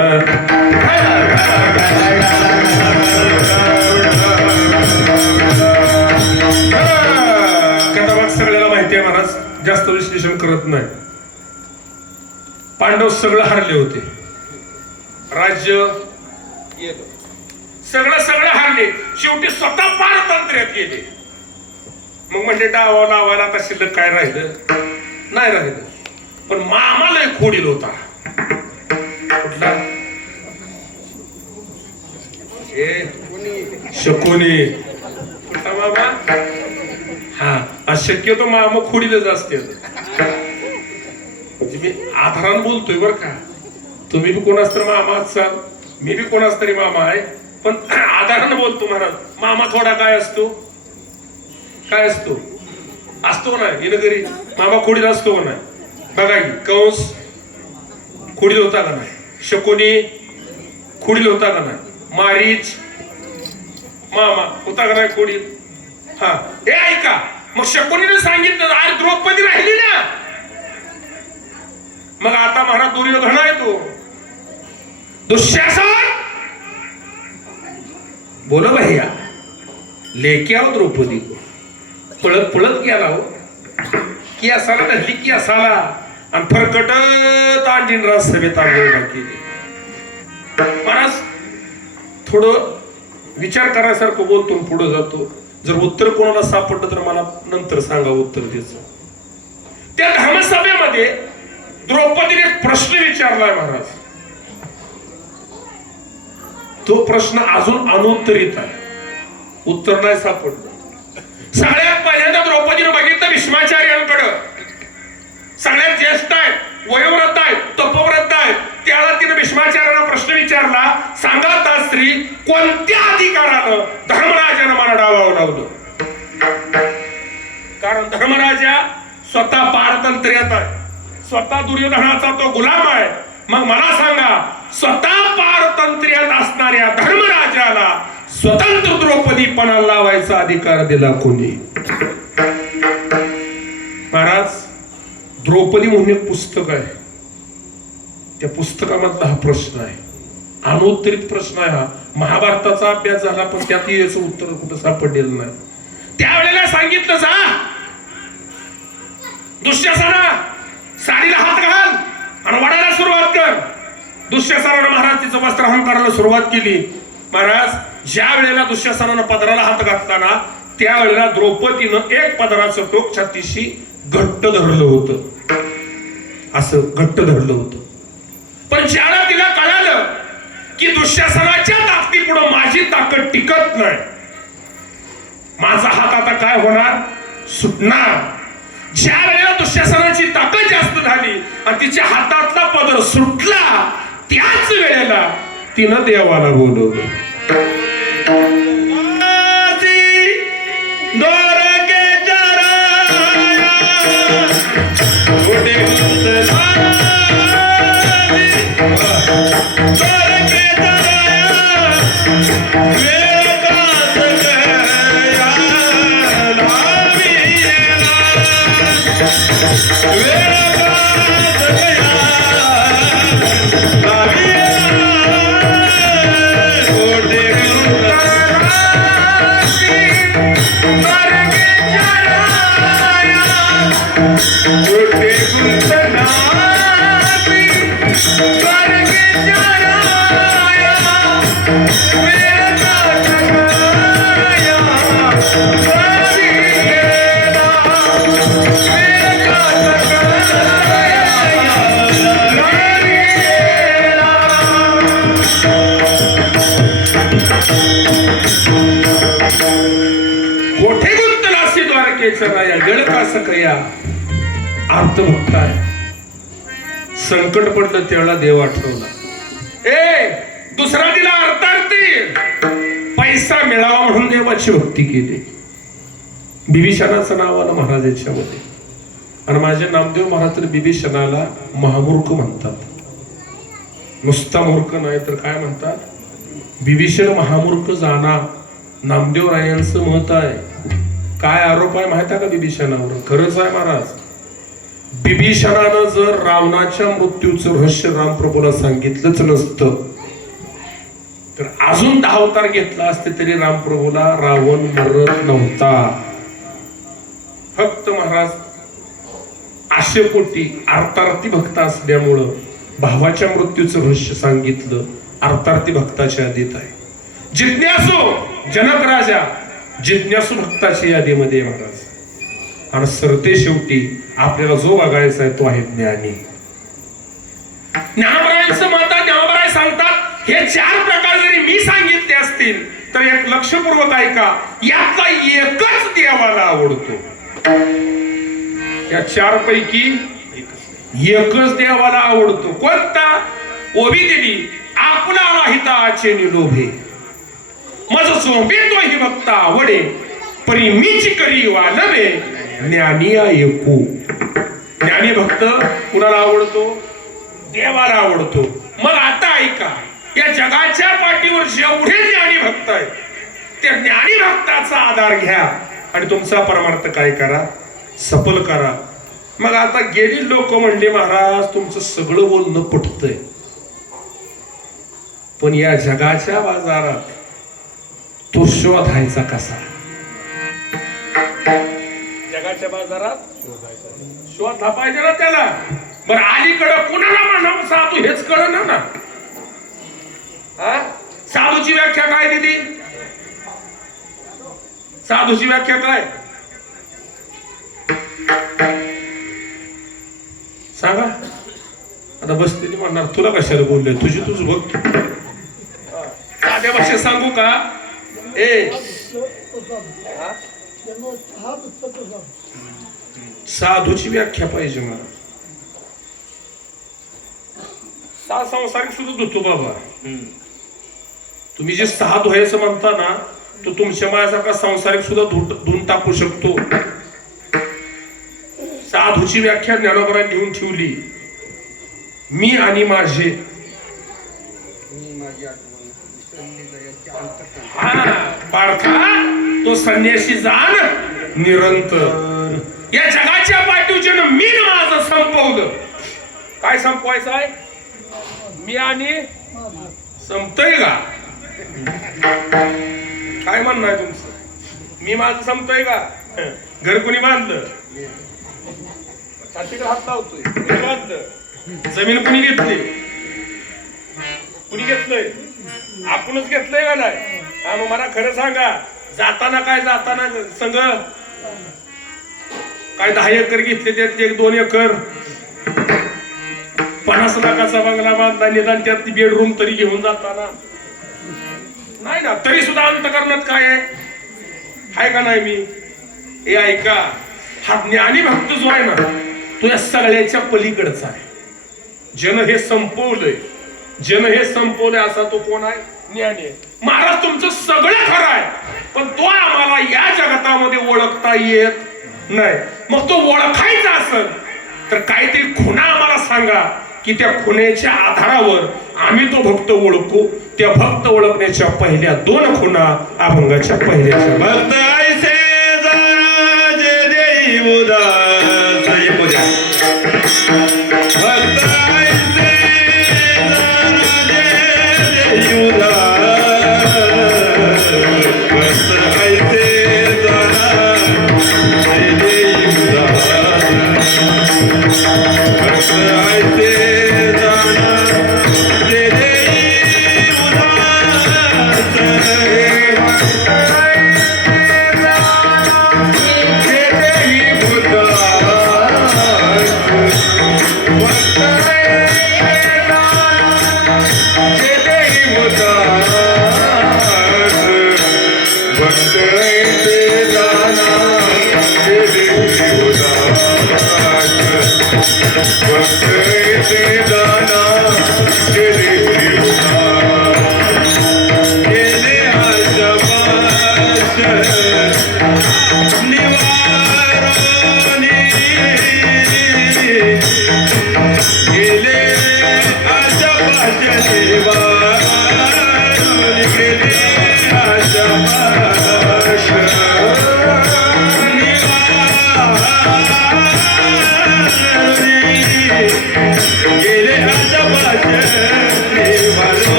कथा सगळ्याला माहिती आहे महाराज, जास्त विश्लेषण करत नाही. पांडव सगळं हारले होते, राज्य सगळं सगळं हारले, शेवटी स्वतः पारतंत्र्यात गेले. मग म्हणजे डावा लावायला आता शिल्लक काय राहिलं? नाही राहिलं. पण मामाला खोडील होता. कुठला? शकुनी. कुठला मामा? हा, शक्यतो मामा खोडीलच असते. म्हणजे मी आधारान बोलतोय बर का. तुम्ही बी कोणाच तर मामा असाल, मी बी कोणाच तरी मामा आहे, पण आधारानं बोलतो महाराज. मामा थोडा काय असतो? काय असतो? असतो ना घरी मामा खोडील असतो का नाही? बघा की कंस खोडील होता का नाही? शकुनी खोडील होता का नाही? मारीच मामा होता का नाही खोडील? हा, हे ऐका, मग शकुनीने सांगितलं अरे द्रौपदी राहिली ना. मग आता महाराज दुर्योधन आहे तो दुःशासन बोलो भैया लेके आओ द्रौपदी को. पळत पळत गेला हो, की असाला धरली की असाला आणि फरकटत आणखीन सभेत आंदोलन केली. महाराज थोडं विचार करायसारखं बोलतो पुढे जातो. जर उत्तर कोणाला सापडलं तर मला नंतर सांगा उत्तर द्यायचं. त्या धर्मसभेमध्ये द्रौपदीने प्रश्न विचारलाय महाराज. तो प्रश्न अजून अनुत्तरित आहे, उत्तर नाही सापडलं. सगळ्यात पहिल्यांदा द्रौपदीने बघितलं भीष्माचार्यांकडे. सगळ्यात ज्येष्ठ आहेत, वयोव्रत आहेत, तपोव्रत आहेत. त्याला तिने भीष्माचार्यांना प्रश्न विचारला, सांगा तास्त्री कोणत्या अधिकारानं धर्मराजानं मला डावावं लावलं? कारण धर्मराजा स्वतः पारतंत्र्यात आहे, स्वतः दुर्योधनाचा तो गुलाम आहे. मग मला सांगा, स्वतः पारतंत्र्यात असणाऱ्या धर्मराजाला स्वतंत्र द्रौपदीपणा लावायचा अधिकार दिला कोणी? महाराज, द्रौपदी म्हणून एक पुस्तक आहे, त्या पुस्तकामधला हा प्रश्न आहे. अनुत्तरित प्रश्न आहे हा. महाभारताचा अभ्यास झाला पण त्यात याचं उत्तर कुठं सापडलेलं नाही. त्यावेळेला सांगितलं जा दुःशासना साडीला हात घाल आणि वडायला सुरुवात कर. दुःशासनानं महाराज तिचं वस्त्रहरण करायला सुरुवात केली. महाराज ज्या वेळेला दुःशासनानं पदराला हात घातला ना, त्यावेळेला द्रौपदीनं एक पदराचं टोक छातीशी घट्ट धरलं होतं, असं घट्ट धरलं होतं. पण ज्याला तिला कळालं की दुःशासनाच्या ताकदीपुढे माझी ताकद टिकत नाही, माझा हात आता काय होणार? सुटणार. ज्या वेळेला दुःशासनाची ताकद जास्त झाली आणि तिच्या हातातला पदर सुटला, त्याच वेळेला तिनं देवाला बोलवलं. बेचराया गळ का सकया आर्तभक्त आहे. संकट पडलं त्यावेळेला देव आठवला. दुसरा दिला अर्थार्थी पैसा मिळावा म्हणून देवाची भक्ती केली. बिभीषणाचं नाव आलं महाराज याच्यामध्ये. आणि माझे नामदेव महाराज तर बिभीषणाला महामूर्ख म्हणतात. नुसता मूर्ख नाही तर काय म्हणतात, बिभीषण महामूर्ख जाणा. नामदेव रायांचं मत आहे. काय आरोप आहे माहित आहे का बिभीषणावर? खरंच आहे महाराज. बिभीषणानं जर रावणाच्या मृत्यूचं रहस्य रामप्रभूला सांगितलंच नसतं तर अजून 10 अवतार घेतला असते तरी रामप्रभूला रावण मरत नव्हता. फक्त महाराज आशेपोटी अर्थार्थी भक्त असल्यामुळं भावाच्या मृत्यूचं रहस्य सांगितलं. अर्थार्थी भक्ताच्या यादीत आहे. जिज्ञासू जनक राजा जिज्ञासू भक्ताच्या यादीमध्ये महाराज. आणि सरते शेवटी आपल्याला जो बघायचा आहे तो आहे ज्ञानी. ज्ञानरायांचं मत ज्ञानराय सांगतात हे 4 प्रकार जरी मी सांगितले असतील तर एक लक्षपूर्वक ऐका, यातला एकच देवाला आवडतो. या 4 पैकी एकच देवाला आवडतो. कोणता? ओबी दिली आपला वाहिताचे निलोभे मज सोबे तो ही भक्ता आवडे परी मीच करी वालवे ज्ञानी ऐकू. ज्ञानी भक्त कुणाला आवडतो? देवाला आवडतो. मग आता ऐका, या जगाच्या पाठीवर जेवढे ज्ञानी भक्त आहेत त्या ज्ञानी भक्ताचा आधार घ्या आणि तुमचा परमार्थ काय करा, सफल करा. मग आता गेली लोक म्हणले महाराज तुमचं सगळं बोलणं पटतंय, पण या जगाच्या बाजारात तो शोधायचा कसा? जगाच्या बाजारात शोधा पाहिजे ना त्याला. बरं अलीकडं कुणाला म्हणावं साधू हेच कळलं ना. साधूची व्याख्या काय दिली? साधूची व्याख्या काय सांगा? आता बसलेली म्हणणार तुला कशाला बोलले, तुझी तुझ बघ. साध्या भाषेत सांगू का? साधूची व्याख्या पाहिजे मला. संसारिक सुद्धा धुतो बाबा. तुम्ही जे साधू आहे असं म्हणता ना, तो तुमच्या माझ्यासारखा संसारिक सुद्धा धुवून टाकू शकतो. साधूची व्याख्या ज्ञानोबरांनी घेऊन ठेवली. मी आणि माझे. बाळका तो संन्यासी जाण निरंतर. या जगाच्या पाठीवरचे मी माझं संपवलं. काय संपवायचं आहे? मी आणि संपतय का? काय म्हणणं आहे तुमचं? मी माझं संपतोय का? घर कुणी बांधलं? छातीकडे हात लावतोय. कुणी बांधलं? जमीन कुणी घेतली? कुणी घेतलंय? आपणच घेतलंय का नाही? मग मला खरं सांगा, जाताना काय जाताना संग काय 10 एकर घेतले, त्यात 1-2 एकर 50 लाखाचा बंगला बांधला, निदान त्यात बेडरूम तरी घेऊन जाताना नाही ना. तरी सुद्धा अंतकरणात काय आहे का नाही? मी हे ऐका, हा ज्ञानी भक्त जो आहे ना तो या सगळ्याच्या पलीकडचा आहे. जन हे संपवलंय, जन हे संपवलंय असा तो कोण आहे? ज्ञानी आहे. महाराज तुमचं सगळं खरं आहे, पण तो आम्हाला या जगतामध्ये ओळखता येत नाही. मग तो ओळखायचा असेल तर काहीतरी खुणा आम्हाला सांगा की त्या खुण्याच्या आधारावर आम्ही तो भक्त ओळखू. त्या भक्त ओळखण्याच्या पहिल्या 2 खुणा अभंगाच्या पहिल्याच्या. भक्त ऐसे जरा जे देई उदास भक्त ऐसे जरा जे देई उदास. भक्त ऐसे जरा जे देई उदास. भक्त ऐसे What the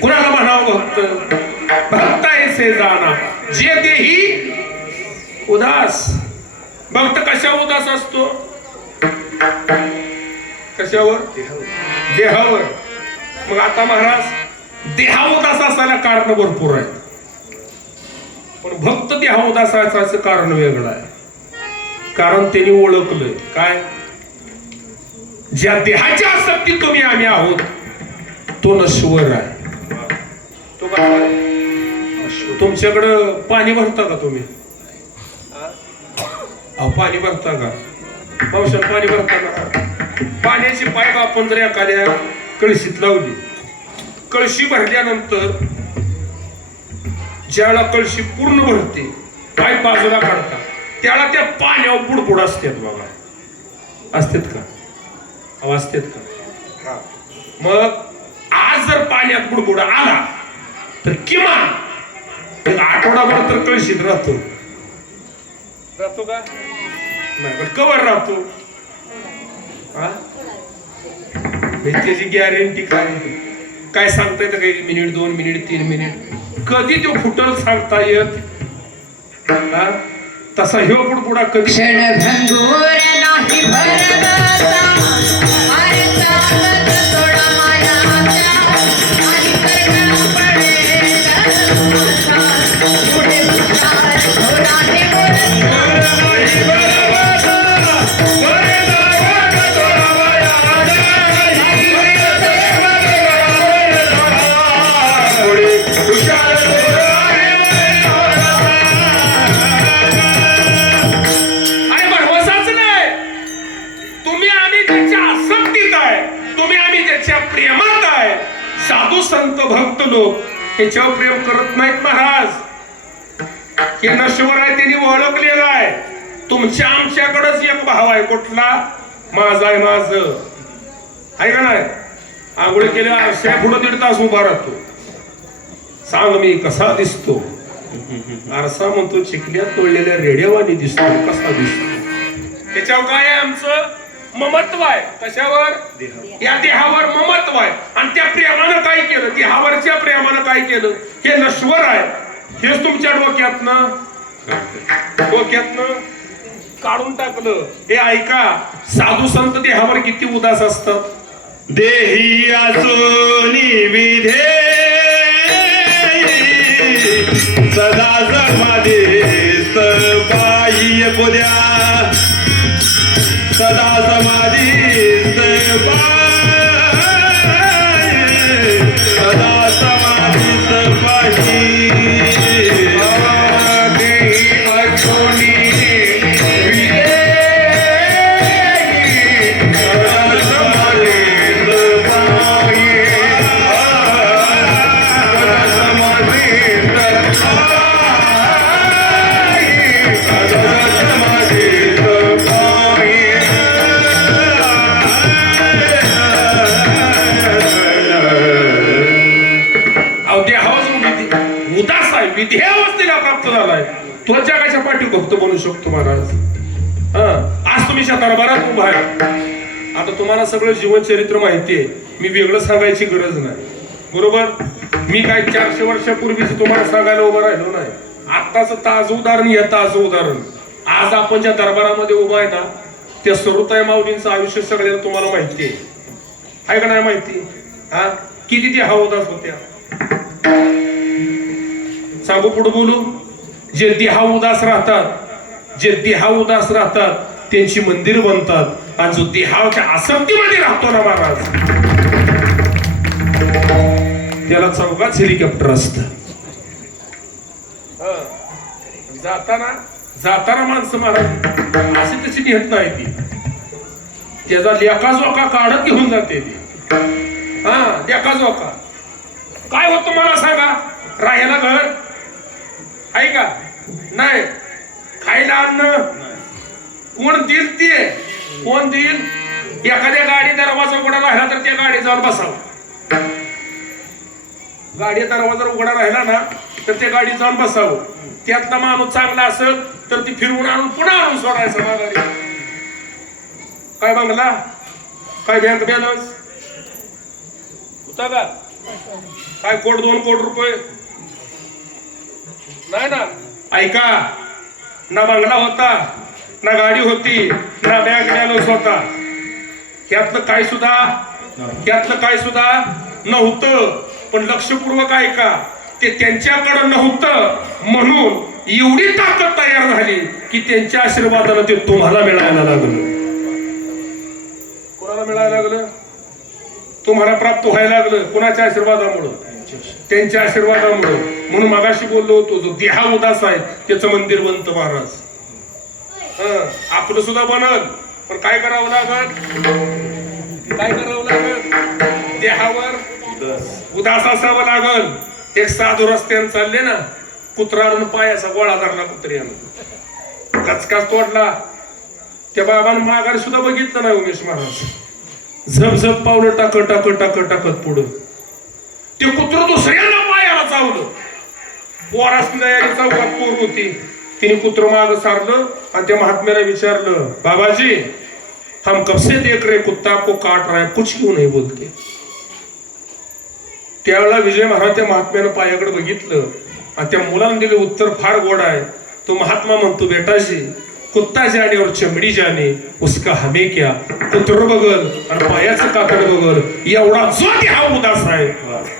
कुणाला म्हणावं भक्त भक्तायचे जाणा जे देही उदास. भक्त कशा उदास असतो? कशावर? देहावर. मग आता महाराज देहा उदास असायला कारण भरपूर आहे, पण भक्त देहा उदास असायचं कारण वेगळं आहे. कारण त्यांनी ओळखलंय काय, ज्या देहाच्या आसक्ती तुम्ही आम्ही आहोत तो नश्वर आहे. तो कसा आहे? तुमच्याकडं पाणी भरता का तुम्ही? पाणी भरता का? पावसात पाणी भरता का? पाण्याची पाईप आपण जर एखाद्या कळशीत लावली, कळशी भरल्यानंतर ज्याला कळशी पूर्ण भरते, पाईप बाजूला काढता, त्याला त्या पाण्यावर बुडबुड असतात बघा. असतात का? असतात का? मग आज जर पाण्यात बुडबुड आला तर किमान एक आठवडाभर तर कळशीत राहतो का नाही? पण कवर राहतो. त्याची गॅरंटी काय सांगता येतं? काही मिनिट, 2 मिनिट, 3 मिनिट, कधी तो फुटल सांगता येत. तसा ह्यो बुडबुडा कधी प्रेमात आहे. साधू संत भक्त लोक त्याच्यावर प्रेम करत नाहीत महाराज. हे नश्वर आहे, त्यांनी ओळखलेलं आहे. तुमच्या आमच्याकडेच एक भाव आहे. कुठला? माझा आहे, माझं आहे का नाही? आंघोळ केल्या आरशा पुढे 1.5 तास उभा राहतो. सांग मी कसा दिसतो? आरसा म्हणतो चिखल्यात तोडलेल्या रेड्यावानी दिसतो. कसा दिसतो? त्याच्यावर काय आहे? आमचं ममत्व आहे. कशावर? या देहावर ममत्व आहे. आणि त्या प्रेमानं काय केलं? देहावरच्या प्रेमानं काय केलं? हे नश्वर आहे. हेच तुमच्या डोक्यातनं काढून टाकलं. हे ऐका, साधू संत देहावर किती उदास असतात. देही असोनी विधे सदा समाधीस्त बाह्य पुद्या सदा समाधीस्त सदा समाधीस्त बाह्य विधी अवस्थेला प्राप्त झालाय. तो जगाच्या पाठी भक्त बनू शकतो महाराज. आज तुम्ही दरबारात उभा आहे. आता तुम्हाला सगळं जीवनचरित्र माहितीये. मी वेगळं सांगायची गरज नाही. बरोबर? मी काय 400 वर्षापूर्वीच तुम्हाला सांगायला उभं राहिलो नाही. आत्ताच ताजं उदाहरण, हे ताजं उदाहरण. आज आपण ज्या दरबारामध्ये उभा आहे ना, त्या सरुताई माऊलींचं आयुष्य सगळ्यांना तुम्हाला माहिती आहे का नाही माहिती? किती त्या उदास होत्या सांगू, पुढे बोलू. जे देहा उदास राहतात जे देहा उदास राहतात त्यांची मंदिर बनतात आणि जो देहाच्या आसक्तीमध्ये राहतो ना महाराज त्याला चौकात हेलिकॉप्टर असत. जाताना माणसं महाराज अशी तशी नेत नाही ती, त्याचा लेखा जोखा काढत घेऊन जाते ती. हा लेखा जोखा काय होतं मला सांगा. राहायला घर आहे का नाही, खायला अन्न कोण देईल, ते कोण देईल. एखाद्या गाडी दरवाजा उघडा राहिला तर त्या गाडी जाऊन बसावं. गाडी दरवाजा उघडा राहिला ना तर त्या गाडी जाऊन बसावं. त्यातला माणूस चांगला असेल तर ती फिरवून आणून पुन्हा आणून सोडायचं गाडी. काय बंगला, काय बँक बॅलन्स होता का, काय कोट 2 कोटी रुपये नाही ना. ऐका, ना बंगला होता, ना गाडी होती, ना बँक बॅलन्स होता. ह्यातलं काय सुद्धा नव्हतं. पण लक्षपूर्वक ऐका, ते त्यांच्याकडे नव्हतं म्हणून एवढी ताकद तयार झाली की त्यांच्या आशीर्वादानं ते तुम्हाला मिळायला लागलं. कोणाला मिळायला लागलं, तुम्हाला प्राप्त व्हायला लागलं. कोणाच्या आशीर्वादामुळं, त्यांच्या आशीर्वादामुळं. म्हणून मगाशी बोललो होतो, जो देहा उदास आहे त्याचं मंदिर बनतं महाराज. आपलं सुद्धा बनल, पण काय करावं लागल, देहावर उदास असावं लागल. एक साधू रस्त्याने चालले ना, कुत्रा पायाचा गोळा धरला कुत्र्यानं, कचकाच तोडला. त्या बाबानं माघारी सुद्धा बघितलं नाही उमेश महाराज. झपझप पावलं टाकत पुढं ते कुत्र दुसऱ्याला पायाला चावलं. पोरास चौकात पोर होती, तिने कुत्र माग सारलं आणि त्या महात्म्याला विचारलं, बाबाजी हम कब से देख रहे कुत्ता आपको काट रहा है, कुछ क्यों नहीं बोलते. त्यावेळेला विजय महाराज त्या महात्म्यानं पायाकडे बघितलं आणि त्या मुलानं दिलं उत्तर फार गोड आहे. तो महात्मा म्हणतो, बेटाजी कुत्ता जाने और चमडी जाने उसका हमें क्या. कुत्र बघल आणि पायाचं कातड बघल, एवढा जो देहा उदास आहे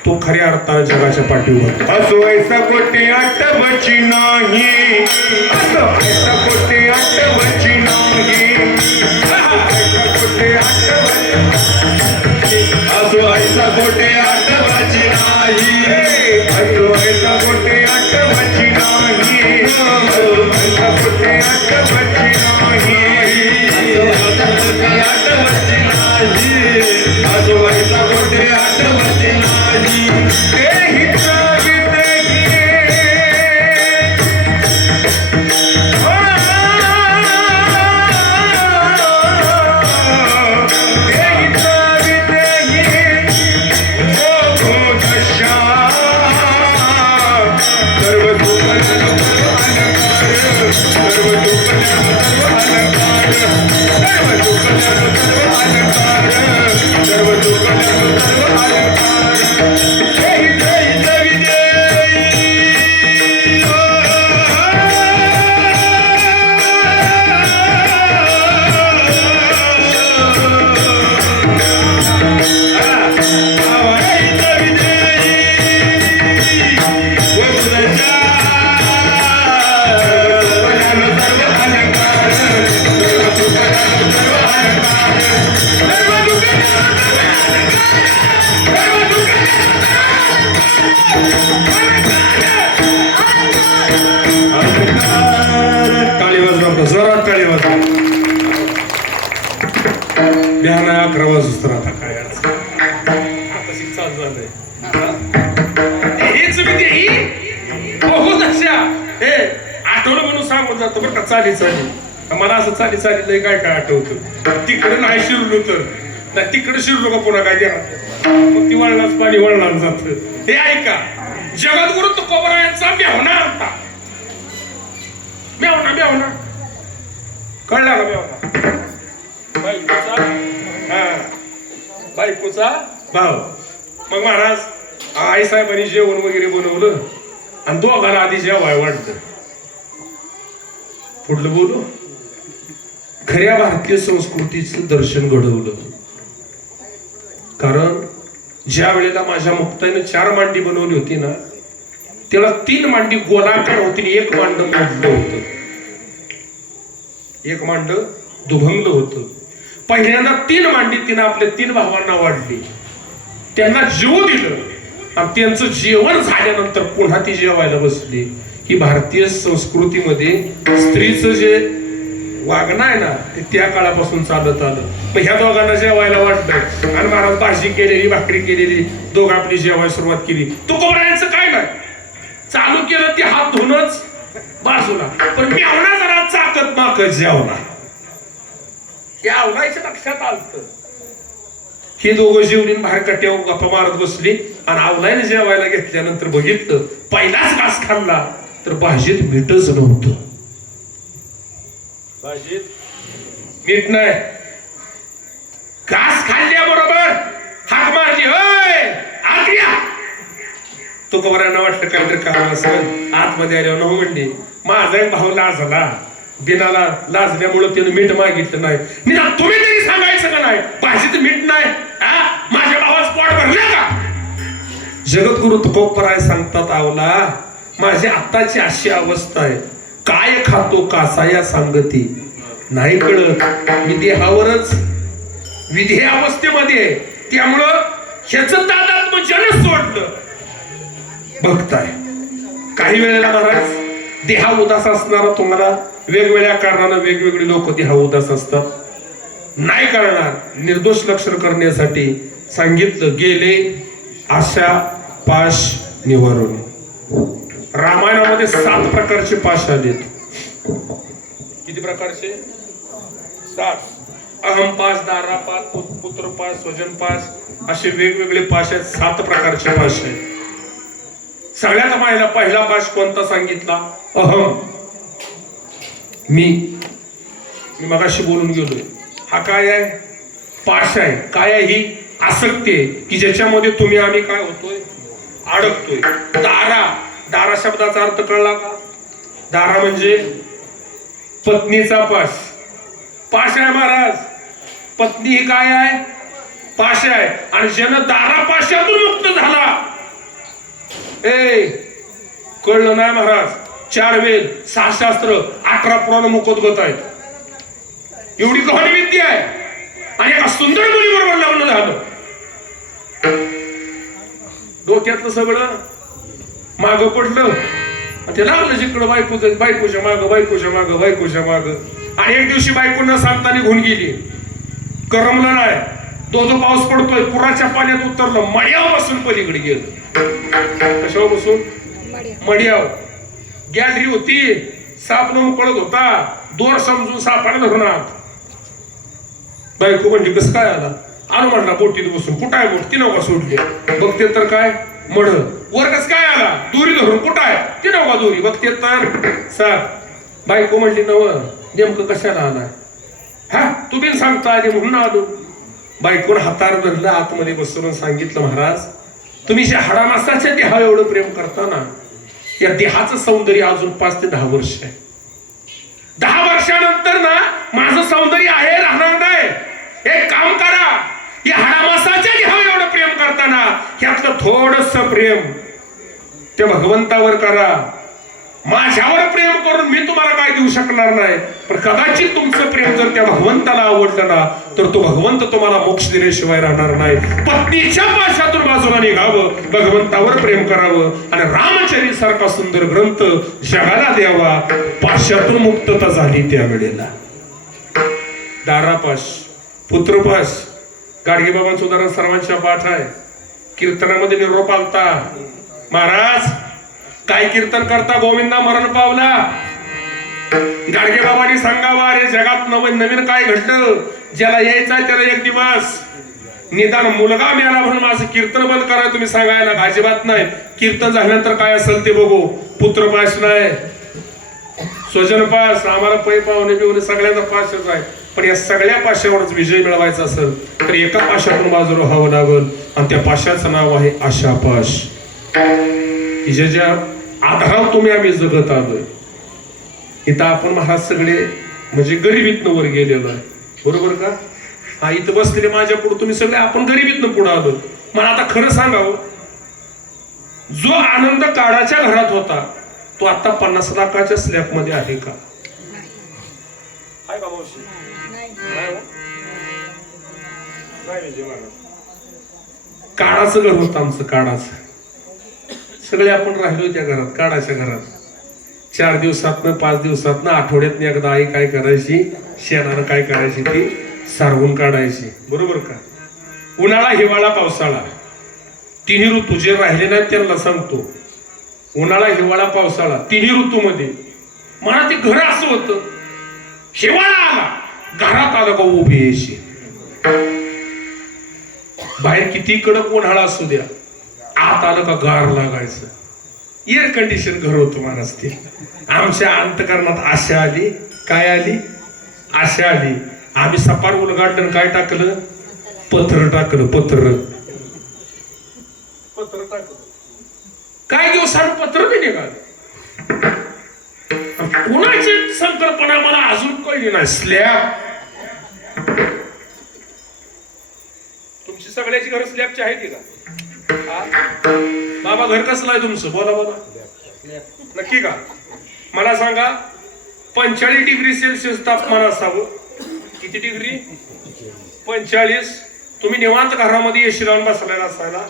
तो खऱ्या अर्थाने जगाच्या पाठीवर. असो ऐसा कोटे आठवची नाही, असो ऐसा कोटे आठवची नाही, असो ऐसा कोटे आठवची नाही, असो ऐसा कोटे आठवची नाही, असो ऐसा कोटे आठवची नाही, असो ऐसा कोटे आठवची नाही. बिहान 11 वाजता आता काय आता चालू झालंय. हेच मी ते बहुत अच्छा हे आठवलं म्हणून सांगून जातो बरं का. चाली मला असं चाली लय काय आठवतं. तिकडे नाही शिरलो तर नाही, तिकडे शिरलो का पुन्हा काय देणार, मग ती वळणाच पाणी वळणार जात. हे ऐका, जगद्गुरु तुकोबरायांचा मेवना होता. मेवना कळला का मेवना, बायकोचा भाव. मग महाराज आई साहेबांनी जेवण वगैरे बनवलं आणि दोघांना आधी जेवाय वाटतं. पुढलं बोलू, खऱ्या भारतीय संस्कृतीचं दर्शन घडवलं. कारण ज्या वेळेला माझ्या मुक्ताईनं 4 मांडी बनवली होती ना, त्याला 3 मांडी गोलाकार होती, 1 मांड मोडलं होतं. एक मांड दुभंगलं होतं. पहिल्यांदा 3 मांडी तिनं आपल्या 3 भावांना वाढली, त्यांना जेवू दिलं आणि त्यांचं जेवण झाल्यानंतर पुन्हा ती जेवायला बसली. ही भारतीय संस्कृतीमध्ये स्त्रीचं जे वागणं आहे ना ते त्या काळापासून चालत आलं. मग ह्या दोघांना जेवायला वाटलं आणि महाराज भाजी केलेली भाकरी केलेली दोघं आपली जेवायला सुरुवात केली. तुकोबरायांचं काय नाही, चालू केलं ते हात धुणंच बाजूला, पण मेवना जरा चाकत माकत जेवला. हे आवलायच्या लक्षात आलं. ही दोघं जेवलीन बाहेर कट्यावर गप्पा मारत बसली आणि आवलायने जेवायला घेतल्यानंतर बघितलं पहिलाच घास खाल्ला तर भाजीत मीठच नव्हतं. भाजीत मीठ नाही. घास खाल्ल्याबरोबर हाक मारली, होय आत या. तुकोबरायांना वाटलं काहीतरी कारण असं, आतमध्ये आल्यावर न म्हणली माझा एक भाऊ लाजला, बिनाला लाजल्यामुळे त्यानं मीठ मागितलं नाही. निदान तुम्ही तरी सांगायचं का नाही भाजीत मीठ नाही, माझ्या भावाचं पोट भरलं का? जगद्गुरु तुकोबराय सांगतात, आवला माझी आत्ताची अशी अवस्था आहे, काय खातो कासाया सांगती नाही कळत. मी देहावरच विधी अवस्थेमध्ये आहे, त्यामुळं ह्याचं तादात्म्य जन सोडलं. बघताय काही वेळेला महाराज देहा उदास असणारा तुम्हाला वेगवेगळ्या कारणानं वेगवेगळी लोक देहा उदास असतात. नाही करणार निर्दोष लक्षण करण्यासाठी सांगितलं गेले आशा पाश निवारण. रामायणामध्ये 7 प्रकारचे पाश आलेत. किती प्रकारचे? 7. अहम पाश, दारा पाश, पुत्र पाश, स्वजन पाश असे वेगवेगळे पाश आहेत. 7 प्रकारचे पाश आहेत. सगळ्यात पहिला पाश कोणता सांगितला? अहम. मी मगाशी बोलून गेलोय. हा काय आहे? पाश आहे. काय आहे? ही आसक्ती आहे की ज्याच्यामध्ये तुम्ही आम्ही काय होतोय? अडकतोय. दारा शब्दाचा अर्थ कळला का? दारा म्हणजे पत्नीचा पाश. पाश आहे महाराज. पत्नी ही काय आहे? पाश आहे. आणि ज्यानं दारा पाशातून मुक्त झाला, कळलं नाही महाराज? 4 वेद, 6 शास्त्र, 18 पुराण मुखोद्गत आहेत. एवढी गहन विद्या आहे आणि एका सुंदर मुलीबरोबर लग्न झालं. डोक्यातलं सगळं मागं पडलं, ते लागलं जिकडं बायकोच्या माग. आणि एक दिवशी बायको न सांगता निघून गेली. करमलं नाही. दो पाऊस पडतोय, पुराच्या पाण्यात उतरलं, मड्यावर बसून पलीकडे गेलं. कशावर बसून? मड्यावर. गॅलरी होती, साप न उकळत होता, दोर समजून सापाने धरणात. बायको म्हणली कसं काय आला? आलो म्हणला बोटीत बसून. कुठं आहे बोट? ती नौका सोडली. बघते तर काय मढ. वर कसं काय आला? दोरी धरून. कुठं आहे? ती नौका दोरी. बघते तर साप. बायको म्हणली नव नेमकं कशाला आला? हा तू बिन सांगता आली म्हणून आलो. बायकोन हातार धरलं, आतमध्ये बसून सांगितलं महाराज तुम्ही ज्या हाडामासाच्या देहा एवढं प्रेम करता ना, या देहाचं सौंदर्य अजून 5 ते 10 वर्ष आहे. 10 वर्षानंतर ना माझं सौंदर्य आहे राहणार नाही. एक काम करा, या हाडामासाच्या देहा एवढं प्रेम करताना ह्यातलं थोडस प्रेम त्या भगवंतावर करा. माझ्यावर प्रेम करून मी तुम्हाला काय देऊ शकणार नाही, पण कदाचित तुमचं प्रेम जर त्या भगवंताला आवडलं ना तर तो भगवंत तुम्हाला मोक्ष दिल्याशिवाय राहणार नाही. पत्नीच्या पाशातून बाजूला निघावं, भगवंतावर प्रेम करावं आणि रामचरित सारखा सुंदर ग्रंथ जगाला द्यावा. पाशातून मुक्तता झाली त्यावेळेला. दारापाश, पुत्रपाश, गाडगेबाबांचं उदाहरण सर्वांच्या पाठ आहे. कीर्तनामध्ये निरोप आलता, महाराज काय कीर्तन करता? गोविंदा मरण पावला. गाडगेबाबांनी सांगावा, अरे जगात नवीन काय घडलं? ज्याला यायचंय त्याला एक दिवस निदान मुलगा मिळाला म्हणून माझं कीर्तन बंद करा तुम्ही सांगायला अजिबात नाही. कीर्तन झाल्यानंतर काय असेल ते बघू. पुत्रपाश नाही, स्वजनपाश, आम्हाला पै पाहुणे बिवणे सगळ्यांचा पाशच आहे. पण या सगळ्या पाशावरच विजय मिळवायचा असेल तर एका पाशातून बाजूला व्हावं लागल आणि त्या पाशाचं नाव आहे आशापाश. ज्याच्या आधारावर तुम्ही आम्ही जगत आलोय. इथं आपण महाराज सगळे म्हणजे गरिबीतनं वर गेलेलो आहे, बरोबर का? हा इथं बसलेले माझ्या पुढे तुम्ही सगळे आपण गरिबीतनं पुढे आलो. मला आता खरं सांगावं, जो आनंद काळाच्या घरात होता तो आता 50 लाखाच्या स्लॅब मध्ये आहे का? मावशी नाही हो? नाही विजय महाराज. काळाचं घर होतं आमचं, काळाचं. सगळे आपण राहिलो त्या घरात, काळाच्या घरात. 4 दिवसातनं 5 दिवसातनं आठवड्यातनं एकदा आई काय करायची, शेणानं काय करायची ती सारवून काढायची. बरोबर का? उन्हाळा, हिवाळा, पावसाळा, तिन्ही ऋतू जे राहिले नाहीत त्यांना सांगतो. उन्हाळा, हिवाळा, पावसाळा, तिन्ही ऋतूमध्ये मला ते घर असं होतं. हिवाळा आला, घरात आलं का उभी यायची. बाहेर किती कडक उन्हाळा असू द्या, आत आलं का गार लागायचं. एअर कंडिशन घर होतं महाराज ते. आमच्या अंतकरणात आशा आली. काय आली? आशा आली. आम्ही सपार उलगाडलं, काय टाकलं? पत्र टाकलं. पत्र टाकलं. काय दिवसानं पत्र बी निघालं. कोणाची संकल्पना मला अजून कळली नाही. स्लॅब. तुमची सगळ्याची घर स्लॅबची आहेत का? बाबा घर कसलं आहे तुमचं? बोला बोला. नक्की का? मला सांगा. 45 डिग्री सेल्सिअस तापमान असावं. किती डिग्री? 45. तुम्ही निवांत घरामध्ये एसी लावून बसलेला असायला.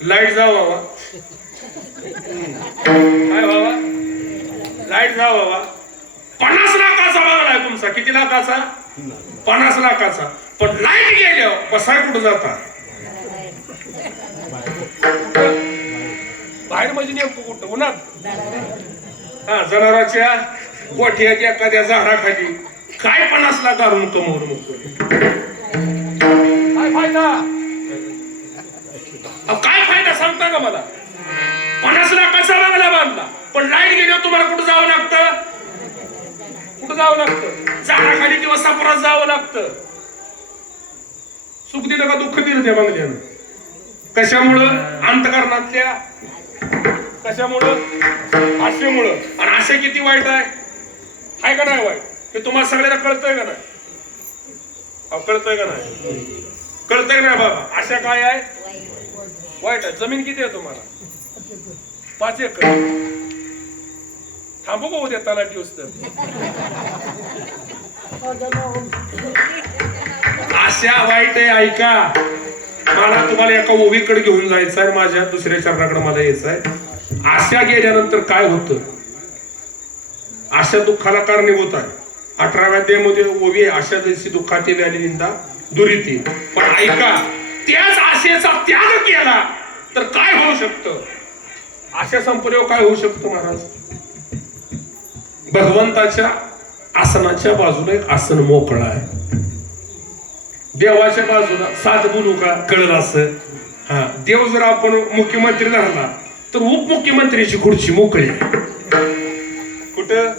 लाईट जाऊ बाबा. काय बाबा? लाईट जाऊ बाबा. 50 लाखाचा बंगला आहे तुमचा. किती लाखाचा? 50 लाखाचा. पण लाईट गेल्यावर बसाय कुठं जाता? बाहेर म्हणजे नेमकं कुठं? उन्हात. हा, जनावरांच्या गोठ्याच्या एखाद्या झाडाखाली. काय 50 लाख घालून कमवून काय फायदा? काय फायदा सांगता का मला? 50 लाखाचा बंगला बांधला, पण लाईट गेल्यावर तुम्हाला कुठं जावं लागतं? कुठं जावं लागतं? झाडाखाली किंवा सापरात जावं लागतं. सुख दिलं का दुःख दिलं त्या बंगल्यानं? कशामुळं? अंतकरणातल्या. कशामुळं? आशेमुळं. आणि आशा किती वाईट आहे का नाही वाईट? हे तुम्हाला सगळ्यांना कळतंय का नाही? कळतंय का नाही? कळतंय ना बाबा? आशा काय आहे? वाईट आहे. जमीन किती आहे तुम्हाला? 5 एकर. थांबू का उद्या तलाठी उस्तर? आशा वाईट आहे. ऐका, मला तुम्हाला एका ओवीकडे घेऊन जायचं आहे. माझ्या दुसऱ्या चरणाकडे मला यायचं आहे. आशा गेल्यानंतर काय होतं? आशा दुःखाला कारणीभूत आहे. 18व्या अध्यायामध्ये ओवी आशा जैसी दुःखाची व्याली निंदा दुरीती. पण ऐका, त्याच आशेचा त्याग केला तर काय होऊ शकतं? आशा संपल्यावर काय होऊ शकतं महाराज? भगवंताच्या आसनाच्या बाजूला एक आसन मोकळा आहे. देवाच्या बाजूला सात बोलू का कळलं असं. हा, देव जर आपण मुख्यमंत्री झाला तर उपमुख्यमंत्रीची खुर्ची मोकळी. कुठं?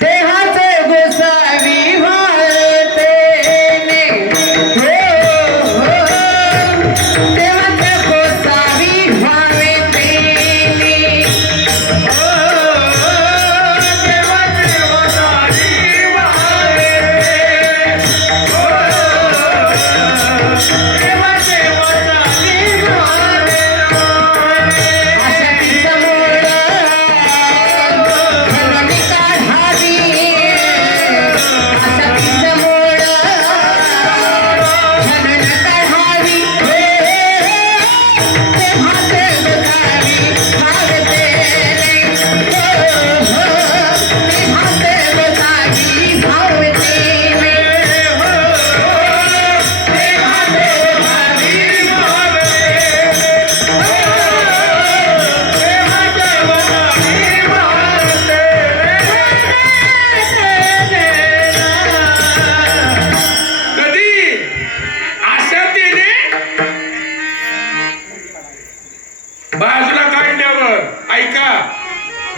देहाचे गोसावी वाळते देवाचे गोसावी वाळते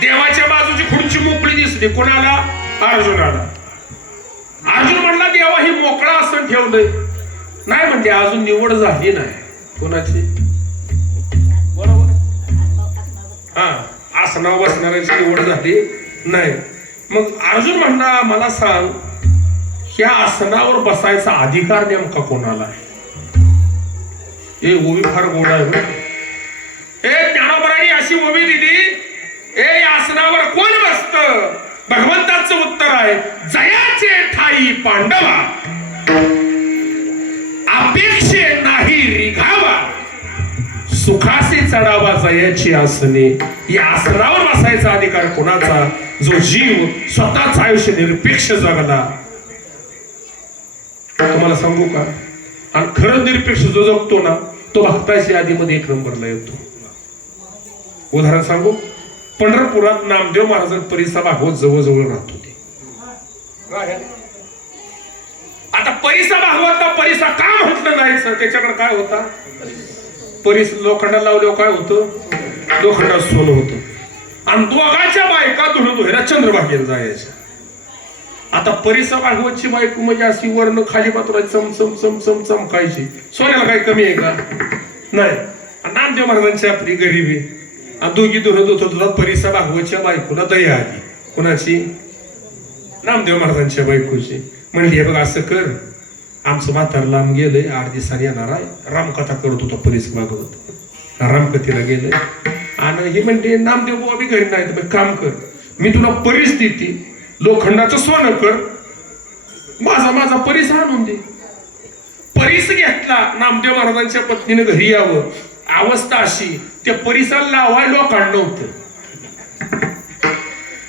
देवाच्या बाजूची खुर्ची मोकळी दिसली. कोणाला? अर्जुनाला. अर्जुन म्हणला देवा ही मोकळा आसन ठेवलंय. नाही म्हणते अजून निवड झाली नाही. कोणाची? बरोबर. हा, आसनावर बसणाऱ्याची निवड झाली नाही. मग अर्जुन म्हणला मला सांग, ह्या आसनावर बसायचा अधिकार नेमका कोणाला आहे? हे ओवी फार गोड आहे. हे ज्ञानोबरांनी अशी ओवी दिली, हे आसनावर कोण बसत? भगवंताचं उत्तर आहे जयाचे ठाई पांडवा अपेक्षे नाही रिघावा सुखासी चढावा जयाची आसने या आसनावर बसायचा अधिकार कोणाचा जो जीव स्वतःच आयुष्य निरपेक्ष जगला तुम्हाला सांगू का आणि खरं निरपेक्ष जो जगतो ना तो भक्ताच्या यादीमध्ये 1 नंबरला येतो उदाहरण सांगू पंढरपुरात नामदेव महाराज परिसा भागवत जवळजवळ राहत होते आता परिसा भागवतला परिसा का म्हटलं जायचं त्याच्याकडे काय होता परिस लोखंडाला लावल्यावर काय होतं लोखंडात सोनं होतं आणि दोघांच्या बायका धुणं धुवायला चंद्रभागेला जायच्या आता परिसा भागवतची बायको म्हणजे अशी वर्ण खाली पात्र चम चम चम चम चमकायची सोन्याला काही कमी आहे का नाही नामदेव महाराजांची आपली गरिबी आणि दोघी धुणं धुत होतात परिसा भागवतच्या बायकोला दया आली कोणाची नामदेव महाराजांच्या बायकोची म्हणली बघ असं कर आमचं म्हातार लांब गेलंय 8 दिवसांनी येणार आहे रामकथा करत होता परिस भागवत रामकथेला गेलंय आणि हे म्हणते नामदेव बुवा बी घरी नाही तर काम कर मी तुला परिस्थिती लोखंडाचं सोनं कर माझा परिस आणून दे परिस घेतला नामदेव महाराजांच्या पत्नीने घरी यावं अवस्था अशी त्या परिसाला लावाय लोखंड नव्हतं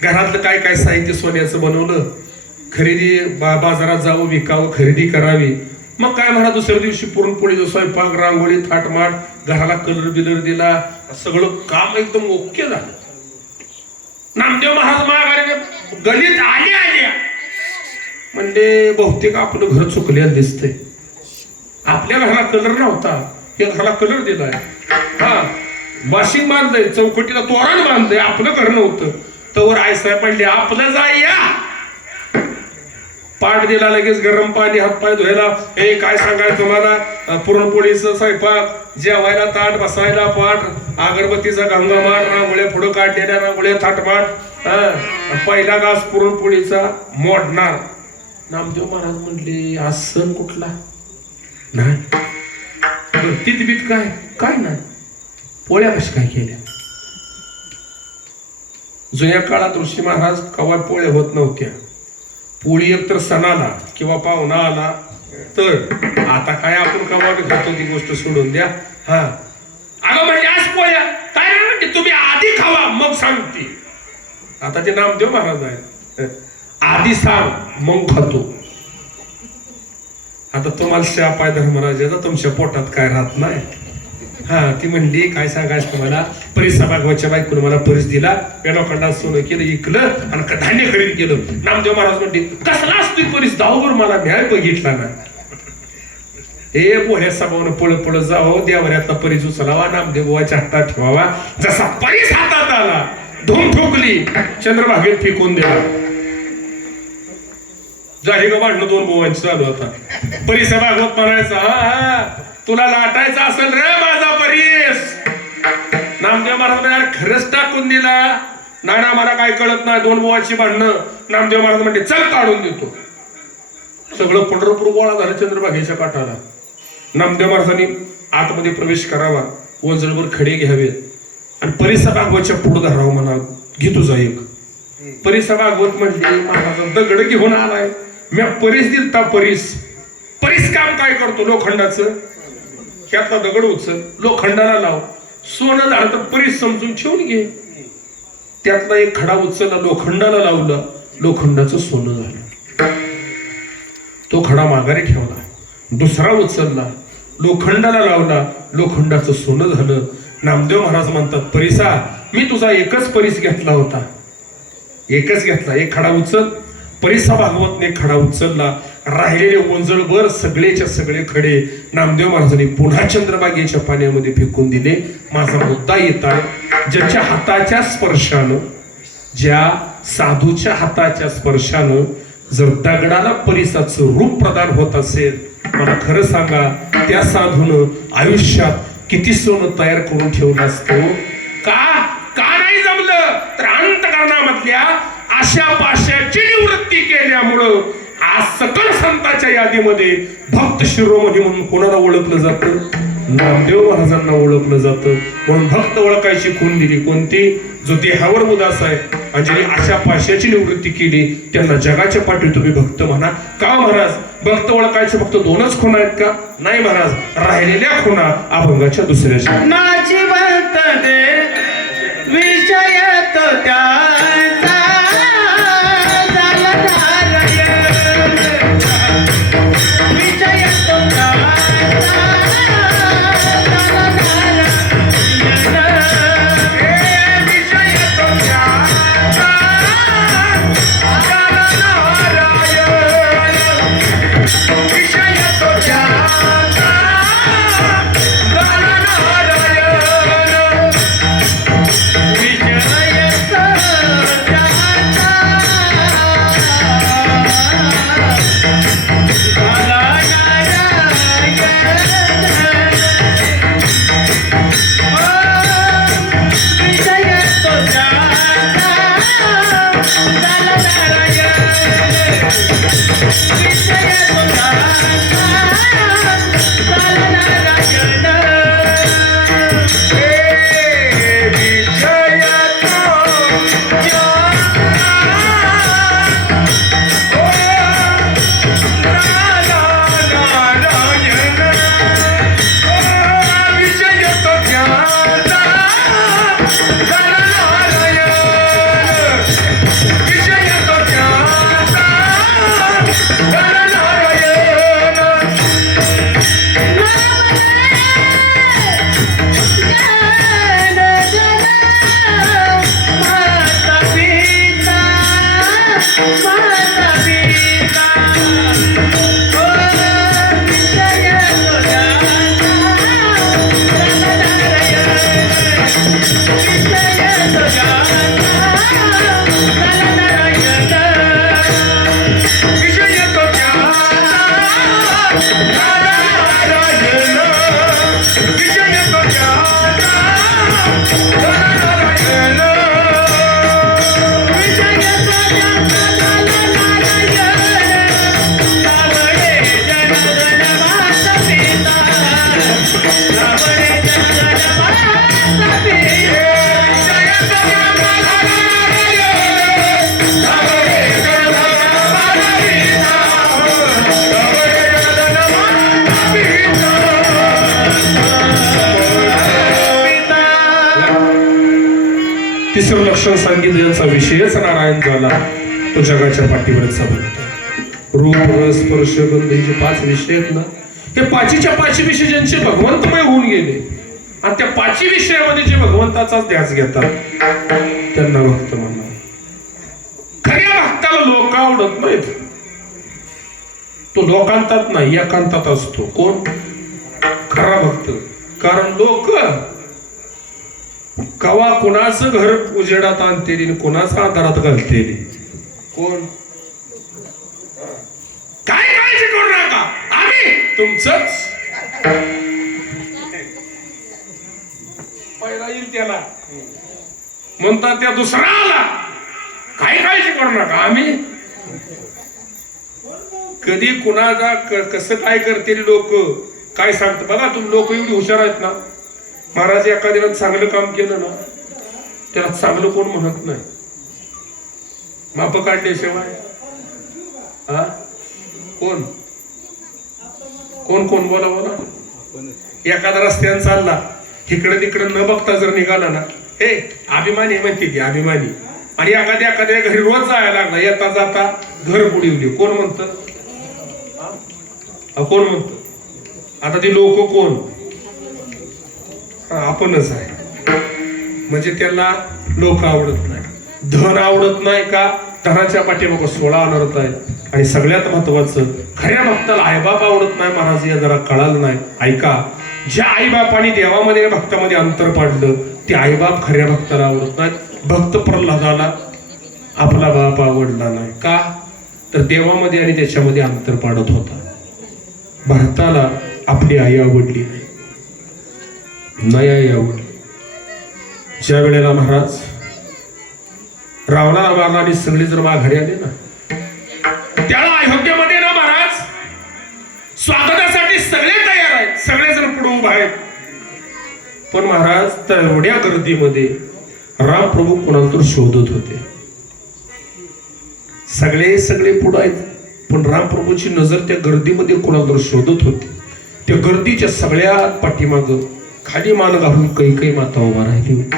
घरातलं काय काय साहित्य सोन्याचं बनवलं खरेदी बाजारात जावं विकावं खरेदी करावी मग काय म्हणा दुसऱ्या दिवशी पुरणपोळीचा स्वयंपाक रांगोळी थाटमाट घराला कलर बिलर दिला सगळं काम एकदम ओके झालं नामदेव महाराज महागारी गलीत आल्या म्हणजे बहुतेक आपलं घर चुकलेलं दिसतंय आपल्या घराला कलर नव्हता या घराला कलर दिलाय हा वाशिंग बांधलंय चौकटीला तोरण बांधलंय आपलं घर नव्हतं तवर आयसाहेब म्हणले आपलं जाय या पाठ दिला लगेच गरम पाणी हातपाय धुवायला हे काय सांगायचं तुम्हाला पुरणपोळीचं स्वयंपाक जेवायला ताट बसायला पाठ अगरबत्तीचा गंगामाट रांगोळ्या पुढं काढलेल्या रांगोळ्या थाटमाट पहिला घास पुरणपोळीचा मोडणार नामदेव महाराज म्हणले आज सण कुठला नाही तितबीत काय नाही पोळ्या कशा काय केल्या जुन्या काळात ऋषी महाराज कवा पोळ्या होत नव्हत्या पोळी एकतर सणाला किंवा पाहुणा आला तर आता काय आपण कवा खातो ती गोष्ट सोडून द्या हा अगं म्हणजे आज पोळ्या काय म्हणजे तुम्ही आधी खावा मग सांगते आता ते नामदेव महाराज आहे आधी सांग मग खातो आता तुम्हाला शापाय धर्मराजाचा तुमच्या पोटात काय राहत नाही हा ती म्हणली काय सांगायचं तुम्हाला परिसा भागवतच्या बायकोने मला परिस दिला या लोखंडात सोनं केलं इकलं आणि धान्य खरेदी केलं नामदेव महाराज म्हणते कसला असतो परिस दाऊवर मला न्याय बघितला ना हे बोह्या सभावनं पळ जावं देवऱ्यातला परिस उचलावा नामदेवाच्या हातात ठेवावा जसा परिस हातात आला धूम ठोकली चंद्रभागेत फेकून दिला झाली का भांडणं 2 बोवांची चालू होता परिसा भागवत म्हणायचा हा तुला लाटायचा असेल रे माझा परिस नामदेव महाराज खरंच टाकून दिला नाना मला काय कळत नाही 2 बोवाची भांडणं नामदेव महाराज म्हणते चल काढून देतो सगळं पंढरपूर गोळा झालं चंद्रभागेच्या काठाला नामदेव महाराजांनी आतमध्ये प्रवेश करावा वंजळवर खडे घ्यावेत आणि परिसा भागवतच्या पुढे धरावं म्हणा घे तुझा एक परिसा भागवत म्हटली महाराज दगड घेऊन आलाय मी परिस दिलता परिस काम काय करतो लोखंडाचं ह्यातला दगड उचल लोखंडाला लाव सोनं झालं तर परिस समजून ठेवून घे त्यातला एक खडा उचलला लोखंडाला लावला लोखंडाचं सोनं झालं तो खडा माघारी ठेवला दुसरा उचलला लोखंडाला लावला लोखंडाचं सोनं झालं नामदेव महाराज म्हणतात परिसा मी तुझा एकच परिस घेतला होता एक खडा उचल परिसा भागवतने खडा उचलला राहिलेले ओंजळभर सगळेच्या सगळे खडे नामदेव महाराजांनी पुन्हा चंद्रभागेच्या पाण्यामध्ये फेकून दिले माझा मुद्दा येत आहे ज्याच्या हाताच्या स्पर्शानं ज्या साधूच्या हाताच्या स्पर्शानं जर दगडाला परिसाचं रूप प्रदान होत असेल मला खरं सांगा त्या साधूनं आयुष्यात किती सोनं तयार करून ठेवलं असतो का नाही जमलं तर अंतकरणामधल्या आशा पाशाची निवृत्ती केल्यामुळं आज सकल संतांच्या यादीमध्ये भक्त शिरोमणी म्हणून कोणाला ओळखलं जातं नामदेव महाराजांना ओळखलं जातं म्हणून भक्त ओळखायची खूण दिली कोणती जो देहावर उदास आहे आणि ज्यांनी अशा पाशाची निवृत्ती केली त्यांना जगाच्या पाठीवर तुम्ही भक्त म्हणा. का महाराज? भक्त ओळखायचं फक्त दोनच खुणा आहेत का? नाही महाराज, राहिलेल्या खुणा अभंगाच्या दुसऱ्या. नाची बसते विषय तो त्याचा झाला नारायण. विषय तो त्याचा झाला तिसरं लक्षण सांगितलं, ज्यांचा विषयच नारायण झाला तो जगाच्या पाठीवरचा भक्त. रूप रस स्पर्श गंध हे जे 5 विषय आहेत ना, हे पाचीच्या 5 विषय ज्यांचे भगवंतमय होऊन गेले आणि त्या 5 विषयामध्ये जे भगवंताचाच ध्यास घेतात त्यांना भक्त म्हणणार. खऱ्या भक्ताला लोक आवडत नाहीत. तो लोकांतात नाही, एकांतात असतो. कोण? खरा भक्त. कारण लोक कवा कुणाचं घर उजेडात आणतेली, कुणाचं आधारात घालतेली. कोण? काय काळजी करू नका, आम्ही तुमचंच. पहिला येईल त्याला म्हणतात, त्या दुसरा आला, काय काळजी करू नका, आम्ही. कधी कुणाला कसं काय करते लोक काय सांगतात बघा. तुम्ही लोक एवढी हुशार आहेत ना. महाराज एखाद्याला चांगलं काम केलं ना, त्याला चांगलं कोण म्हणत नाही. माप काढल्याशिवाय. हा, कोण कोण कोण बोला बोला. एखादा रस्त्याने चालला, इकडे तिकडे न बघता जर निघाला ना, हे अभिमानी म्हणते ती, अभिमानी. आणि एखाद्या घरी रोज जायला लागला, येता जाता घर बुडवली, कोण म्हणत? कोण म्हणत? आता ती लोक कोण? आपणच आहे. म्हणजे त्याला लोक आवडत नाही, धन आवडत नाही. का? धनाच्या पाठीमागं 16 अनर्थ आहेत. आणि सगळ्यात महत्वाचं, खऱ्या भक्ताला आईबाप आवडत नाही. महाराज या जरा कळालं नाही. ऐका, ज्या आईबापाने देवामध्ये भक्तामध्ये अंतर पाडलं ते आईबाप खऱ्या भक्ताला आवडत नाही. भक्त प्रल्हादाला आपला बाप आवडला नाही. का? तर देवामध्ये आणि त्याच्यामध्ये अंतर पाडत होता. भरताला आपली आई आवडली नाही, नाही आई आवडली. ज्या वेळेला महाराज रावणाला मारला आणि सगळे जर माघारी आले ना, त्याला अयोध्येमध्ये ना महाराज स्वागतासाठी सगळे तयार आहेत, सगळे जण पुढे उभा आहेत. पण महाराज त्या एवढ्या गर्दीमध्ये राम प्रभू कोणाला तर शोधत होते. सगळे पुढे आहेत, पण रामप्रभूची नजर त्या गर्दीमध्ये कोणावर शोधत होती. त्या गर्दीच्या सगळ्यात पाठीमाग खाली मान घालून कैकेयी माता उभा राहिली होती.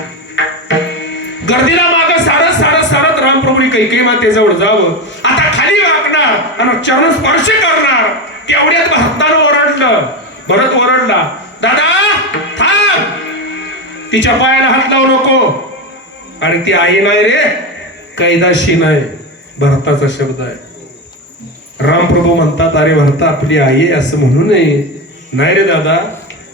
गर्दीला माग सारत रामप्रभूने कैकेयी मातेजवळ जावं. आता खाली वाकणार आणि चरण स्पर्श करणार. तेवढ्यात भरत ओरडला, दादा थांब, तिच्या पायाला हात लावू नको. आणि ती आई नाही रे, कैदाशी नाही, भरताचा शब्द आहे. रामप्रभू म्हणतात, अरे भरता आपली आई आहे असं म्हणू नये. नाही रे दादा,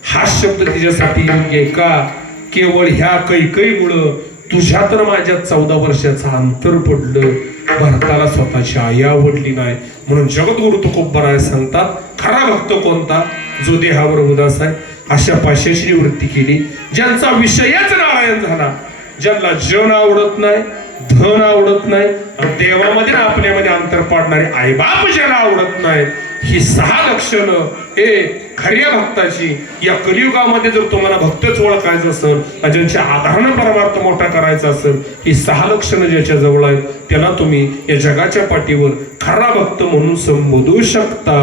हा शब्द तिच्यासाठी योग्य आहे का? केवळ ह्या कैकेयीमुळं तुझ्या तर माझ्या 14 वर्षाचं अंतर पडलं. भरताला स्वतःची आई आवडली नाही. म्हणून जगद्गुरु तुकोबराय सांगतात, खरा भक्त कोणता? जो देहावर उदास आहे. अशा पाशाची वृत्ती केली, ज्यांचा विषयच नारायण झाला, ज्यांना जन आवडत नाही, धन आवडत नाही, देवामध्ये आपल्यामध्ये अंतर पाडणारे आईबाप ज्याला आवडत नाही. ही 6 लक्षणं हे खऱ्या भक्ताची. या कलियुगामध्ये जर तुम्हाला भक्तच ओळखायचं असेल, ज्यांच्या आधारानं परमार्थ मोठा करायचा असेल, ही 6 लक्षणं ज्याच्या जवळ आहेत त्याला तुम्ही या जगाच्या पाठीवर खरा भक्त म्हणून संबोधू शकता.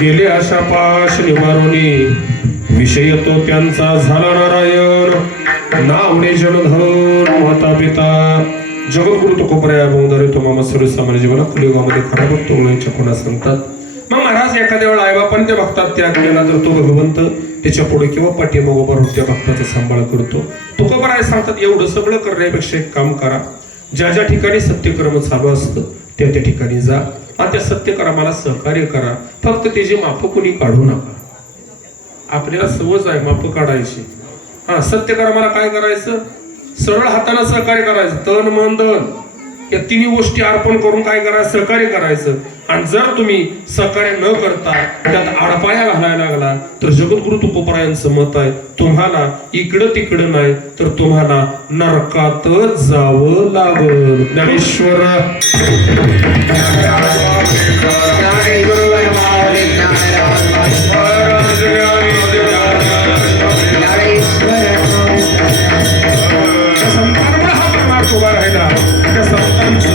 गेले आशा पाश निवारोनी, विषय तो त्यांचा झाला नारायण. नावने जनधन माता पिता. जगद्गुरु तुकोबराय बोंदारे तो मामा सर्वसामान्य जीवना कलियुगामध्ये खरा भक्त ओळखीच्या कोणा सांगतात. मग महाराज एखाद्या वेळा आईबापाने त्या भक्तात त्याग केला तर तो भगवंत त्याच्या पुढे किंवा पाठीमागं उभा राहून त्या भक्ताचा सांभाळ करतो. तुकोबराय सांगतात, एवढं सगळं करण्यापेक्षा एक काम करा. ज्या ज्या ठिकाणी सत्यकर्म चालू असतं त्या त्या ठिकाणी जा आणि त्या सत्यकर्माला सहकार्य करा. फक्त त्याची माप कुणी काढू नका. आपल्याला सवज आहे माप काढायची. सत्यकर्माला काय करायचं? सरळ हाताने सहकार्य करायचं. तन मन धन या 3 गोष्टी अर्पण करून काय करायचं? सहकार्य करायचं. आणि जर तुम्ही सहकार्य न करता त्यात आडपाया घालायला लागला तर जगद्गुरु तुकोबरायांचं मत आहे, तुम्हाला इकडं तिकडं नाही तर तुम्हाला नरकातच जावं लागल. ज्ञानेश्वर उभा राहिला. त्या संतांचं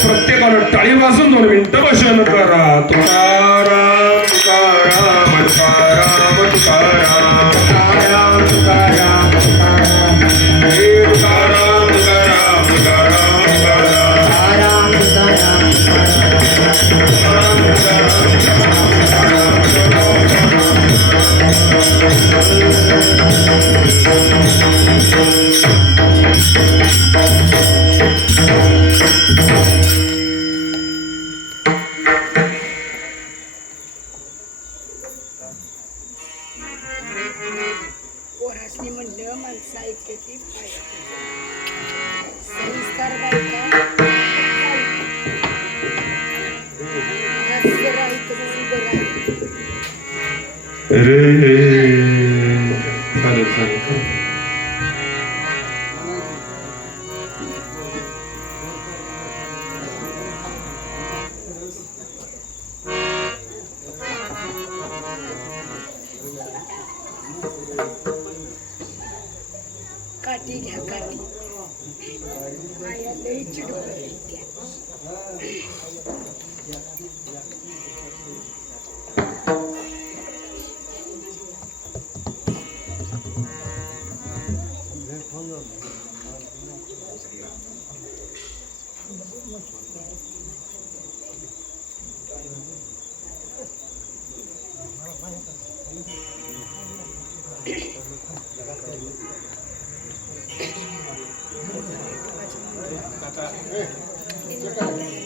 प्रत्येकानं टाळी वाजून 2 मिनिटं भजन करा. तुकाराम तुकाराम तुकाराम तुकाराम तुकाराम तुकाराम तुकाराम हे तुकाराम तुकाराम तुकाराम तुकाराम पोरासनी म्हणलं माणसं ऐकते संस्कार बायका काठी घ्या काठी आया लई चिडू हे